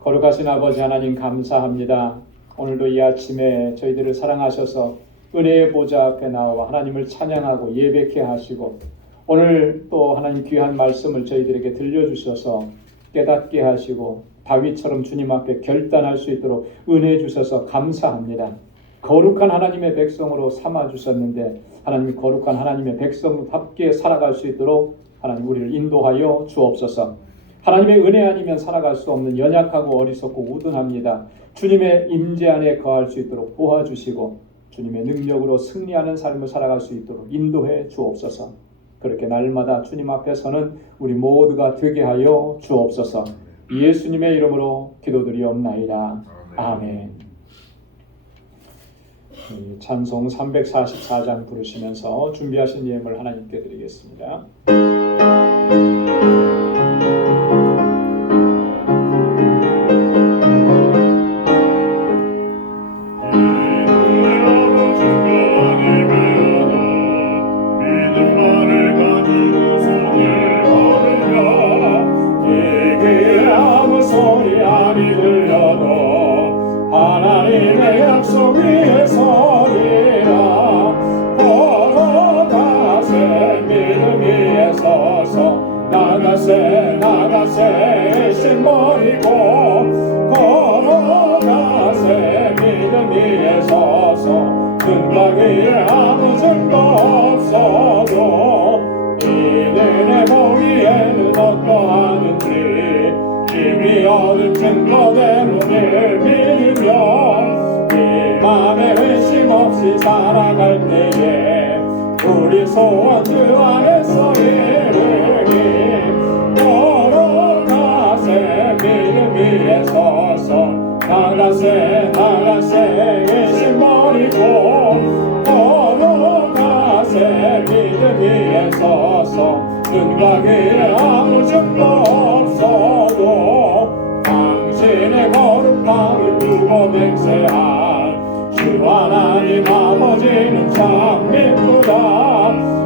거룩하신 아버지 하나님, 감사합니다. 오늘도 이 아침에 저희들을 사랑하셔서 은혜의 보좌 앞에 나와 하나님을 찬양하고 예배케 하시고 오늘 또 하나님 귀한 말씀을 저희들에게 들려주셔서 깨닫게 하시고 다윗처럼 주님 앞에 결단할 수 있도록 은혜 주셔서 감사합니다. 거룩한 하나님의 백성으로 삼아주셨는데 하나님, 거룩한 하나님의 백성답게 살아갈 수 있도록 하나님 우리를 인도하여 주옵소서. 하나님의 은혜 아니면 살아갈 수 없는 연약하고 어리석고 우둔합니다. 주님의 임재 안에 거할 수 있도록 도와주시고 주님의 능력으로 승리하는 삶을 살아갈 수 있도록 인도해 주옵소서. 그렇게 날마다 주님 앞에 서는 우리 모두가 되게 하여 주옵소서. 예수님의 이름으로 기도드리옵나이다. 아멘. 찬송 344장 부르시면서 준비하신 예물 하나님께 드리겠습니다. 하나님의 약속 위에 서리라. 걸어가세 믿음 위에 서서 나가세 신머리고 걸어가세 믿음 위에 서서 근거 위에 아무 증거 없어도 이들의 보기에는 어떠하는지 이미 얻은 증거대로 늘 믿으며 이 맘에 의심 없이 살아갈 때에 우리 소원 주 안에서 이르니 걸어가세 믿음 위에 서서 나가세 의심 버리고 걸어가세 믿음 위에 서서 눈과 귀에 아무 증거 없어도 당신의 거룩함을 두고 맹세한 주 하나님 아버지는 참 미쁘다.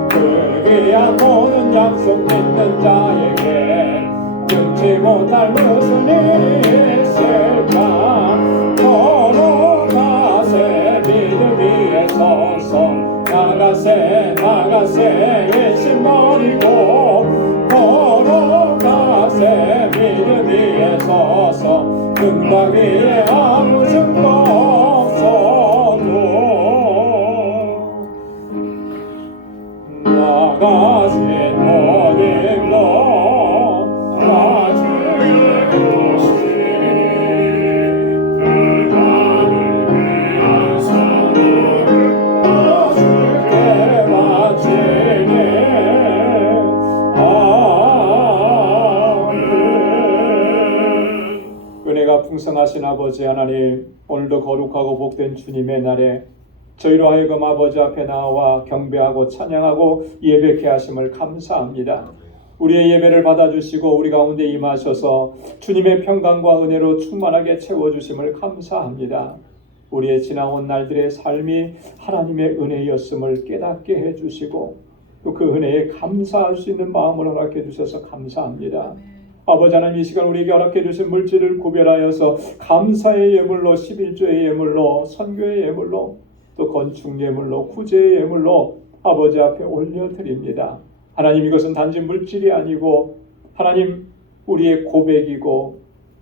그 귀한 모든 약속 믿는 자에게 끊지 못할 무슨 일이 있을까. 걸어가세 믿음 위에 서서 나가세 의심 버리고 걸어가세 믿음 위에 서서 근거 위에 아무 증거 없어도 나가신 모든 것 다 주의 것이니 그 가를 위한 선물을 주께 바치네. 아멘. 은혜가 풍성하신 아버지 하나님, 오늘도 거룩하고 복된 주님의 날에 저희로 하여금 아버지 앞에 나와 경배하고 찬양하고 예배케 하심을 감사합니다. 우리의 예배를 받아주시고 우리 가운데 임하셔서 주님의 평강과 은혜로 충만하게 채워주심을 감사합니다. 우리의 지나온 날들의 삶이 하나님의 은혜였음을 깨닫게 해주시고 또 그 은혜에 감사할 수 있는 마음을 허락해 주셔서 감사합니다. 아버지 하나님, 이 시간 우리에게 허락해 주신 물질을 구별하여서 감사의 예물로, 11조의 예물로, 선교의 예물로, 또 건축 예물로, 구제의 예물로 아버지 앞에 올려드립니다. 하나님, 이것은 단지 물질이 아니고 하나님 우리의 고백이고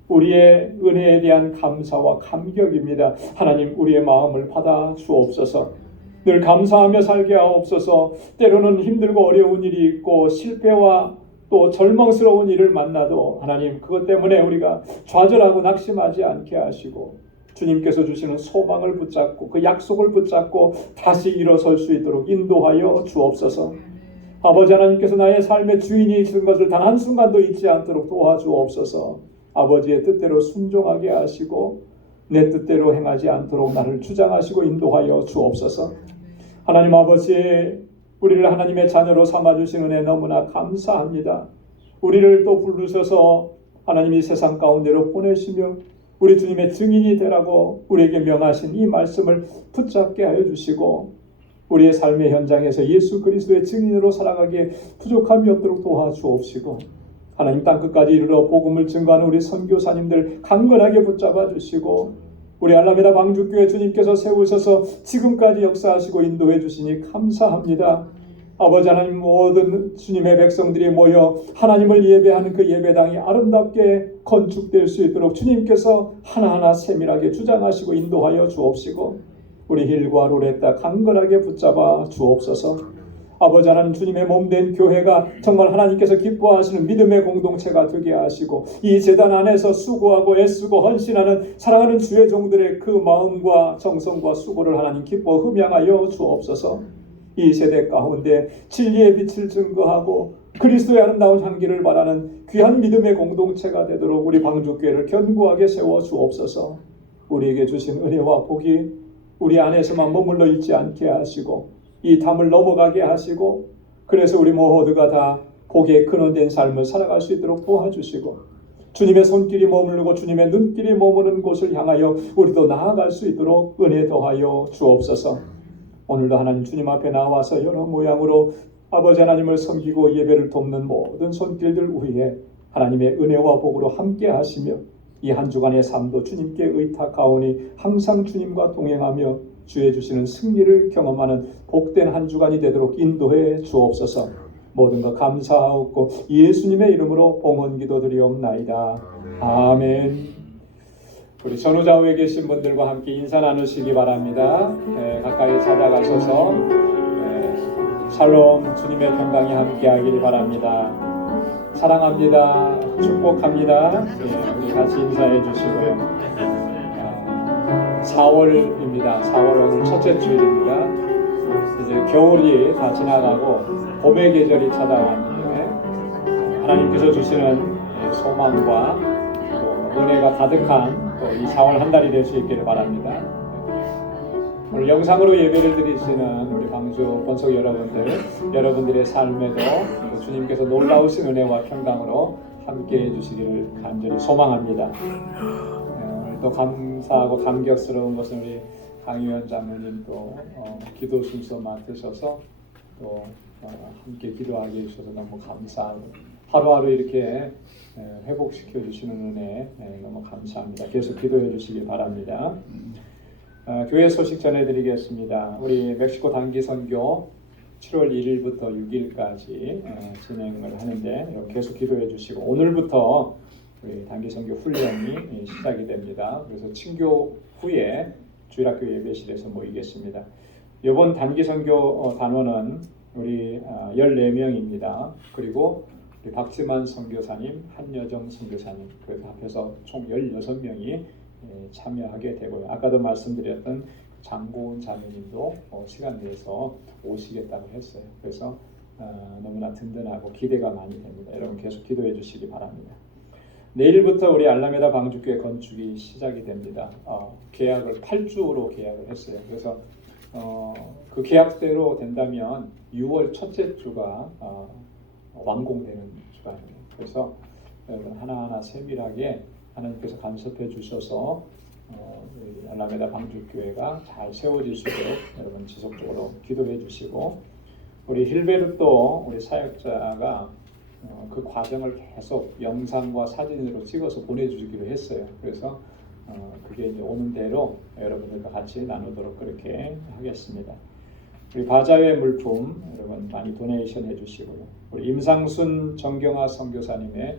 우리의 은혜에 대한 감사와 감격입니다. 하나님, 우리의 마음을 받아 주옵소서. 늘 감사하며 살게 하옵소서. 때로는 힘들고 어려운 일이 있고 실패와 또 절망스러운 일을 만나도 하나님, 그것 때문에 우리가 좌절하고 낙심하지 않게 하시고 주님께서 주시는 소망을 붙잡고 그 약속을 붙잡고 다시 일어설 수 있도록 인도하여 주옵소서. 아버지 하나님께서 나의 삶의 주인이 있는 것을 단 한순간도 잊지 않도록 도와주옵소서. 아버지의 뜻대로 순종하게 하시고 내 뜻대로 행하지 않도록 나를 주장하시고 인도하여 주옵소서. 하나님 아버지, 우리를 하나님의 자녀로 삼아주신 은혜 너무나 감사합니다. 우리를 또 부르셔서 하나님이 세상 가운데로 보내시며 우리 주님의 증인이 되라고 우리에게 명하신 이 말씀을 붙잡게 하여 주시고 우리의 삶의 현장에서 예수 그리스도의 증인으로 살아가기에 부족함이 없도록 도와주옵시고 하나님 땅끝까지 이르러 복음을 증거하는 우리 선교사님들 강건하게 붙잡아 주시고 우리 알라메다 방주교회 주님께서 세우셔서 지금까지 역사하시고 인도해 주시니 감사합니다. 아버지 하나님, 모든 주님의 백성들이 모여 하나님을 예배하는 그 예배당이 아름답게 건축될 수 있도록 주님께서 하나하나 세밀하게 주장하시고 인도하여 주옵시고 우리 힐과 로레타 강건하게 붙잡아 주옵소서. 아버지 하나님, 주님의 몸된 교회가 정말 하나님께서 기뻐하시는 믿음의 공동체가 되게 하시고 이 제단 안에서 수고하고 애쓰고 헌신하는 사랑하는 주의 종들의 그 마음과 정성과 수고를 하나님 기뻐 흠양하여 주옵소서. 이 세대 가운데 진리의 빛을 증거하고 그리스도의 아름다운 향기를 바라는 귀한 믿음의 공동체가 되도록 우리 방주교회를 견고하게 세워 주옵소서. 우리에게 주신 은혜와 복이 우리 안에서만 머물러 있지 않게 하시고 이 담을 넘어가게 하시고 그래서 우리 모두가 다 복의 근원된 삶을 살아갈 수 있도록 도와주시고 주님의 손길이 머무르고 주님의 눈길이 머무는 곳을 향하여 우리도 나아갈 수 있도록 은혜 더하여 주옵소서. 오늘도 하나님 주님 앞에 나와서 여러 모양으로 아버지 하나님을 섬기고 예배를 돕는 모든 손길들 위에 하나님의 은혜와 복으로 함께 하시며 이 한 주간의 삶도 주님께 의탁하오니 항상 주님과 동행하며 주의 주시는 승리를 경험하는 복된 한 주간이 되도록 인도해 주옵소서. 모든 것 감사하옵고 예수님의 이름으로 봉헌 기도드리옵나이다. 아멘. 우리 전후좌우에 계신 분들과 함께 인사 나누시기 바랍니다. 가까이 찾아가셔서 샬롬, 주님의 평강이 함께하길 바랍니다. 사랑합니다. 축복합니다. 우리 같이 인사해 주시고요. 4월입니다. 4월 오늘 첫째 주일입니다. 이제 겨울이 다 지나가고 봄의 계절이 찾아왔는데 하나님께서 주시는 소망과 또 은혜가 가득한 또 이 4월 한 달이 될 수 있기를 바랍니다. 오늘 영상으로 예배를 드리시는 우리 방주 본속 여러분들의 삶에도 주님께서 놀라우신 은혜와 평강으로 함께해 주시기를 간절히 소망합니다. 오늘 또 감사하고 감격스러운 것은 우리 강의원 장로님 또 기도 순서 맡으셔서 또 함께 기도하게 해주셔서 너무 감사하고 하루하루 이렇게 회복시켜 주시는 은혜 너무 감사합니다. 계속 기도해 주시기 바랍니다. 교회 소식 전해드리겠습니다. 우리 멕시코 단기 선교 7월 1일부터 6일까지 진행을 하는데 계속 기도해 주시고 오늘부터 우리 단기 선교 훈련이 시작이 됩니다. 그래서 친교 후에 주일학교 예배실에서 모이겠습니다. 이번 단기 선교 단원은 우리 14명입니다. 그리고 우리 박지만 선교사님, 한여정 선교사님 그래서 합해서 총 16명이 참여하게 되고요. 아까도 말씀드렸던 장고은 자매님도 시간 내서 오시겠다고 했어요. 그래서 너무나 든든하고 기대가 많이 됩니다. 여러분 계속 기도해 주시기 바랍니다. 내일부터 우리 알라메다 방주교회 건축이 시작이 됩니다. 계약을 8주로 계약을 했어요. 그래서 그 계약대로 된다면 6월 첫째 주가 완공되는 주간이에요. 그래서 여러분 하나하나 세밀하게 하나님께서 간섭해 주셔서 우리 알라메다 방주교회가 잘 세워질 수 있도록 여러분 지속적으로 기도해 주시고, 우리 힐베르토 우리 사역자가 그 과정을 계속 영상과 사진으로 찍어서 보내주기로 했어요. 그래서 그게 이제 오는 대로 여러분들과 같이 나누도록 그렇게 하겠습니다. 우리 바자회 물품 여러분 많이 도네이션 해주시고요. 우리 임상순 정경화 선교사님의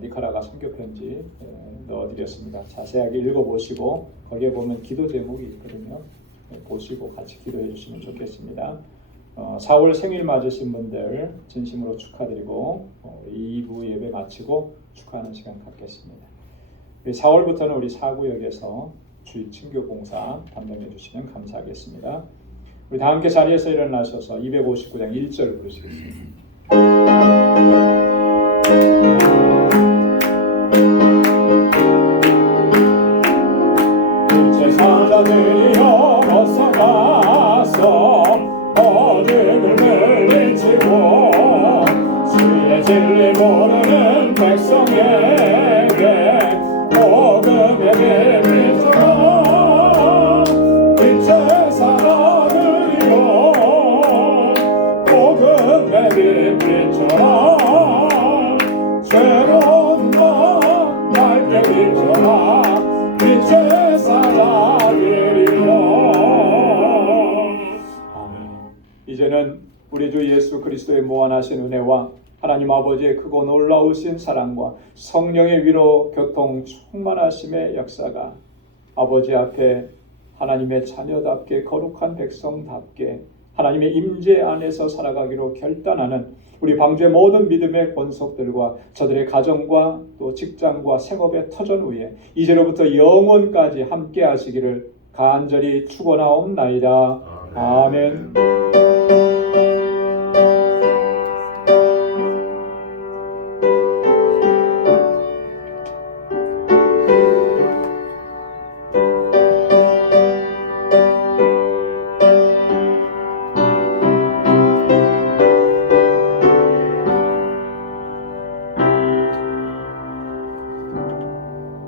니카라가 선교 편지 넣어드렸습니다. 자세하게 읽어보시고 거기에 보면 기도 제목이 있거든요. 보시고 같이 기도해 주시면 좋겠습니다. 4월 생일 맞으신 분들 진심으로 축하드리고 2부 예배 마치고 축하하는 시간 갖겠습니다. 4월부터는 우리 사구역에서 주일 친교 봉사 담당해 주시면 감사하겠습니다. 우리 다 함께 자리에서 일어나셔서 259장 1절 부르시겠습니다. 제사장들이여 어서 가서 어둠을 물리치고 주의 진리 모르는 백성에게 복음의 빛처럼 빛의 사람들이여 복음의 빛처럼 새로운 것 밝게 비춰라 빛의 사람들이여. 아멘. 이제는 우리 주 예수 그리스도의 무한하신 은혜와 하나님 아버지의 크고 놀라우신 사랑과 성령의 위로 교통 충만하심의 역사가 아버지 앞에 하나님의 자녀답게 거룩한 백성답게 하나님의 임재 안에서 살아가기로 결단하는 우리 방주의 모든 믿음의 권속들과 저들의 가정과 또 직장과 생업의 터전 위에 이제로부터 영원까지 함께 하시기를 간절히 축원하옵나이다. 아멘.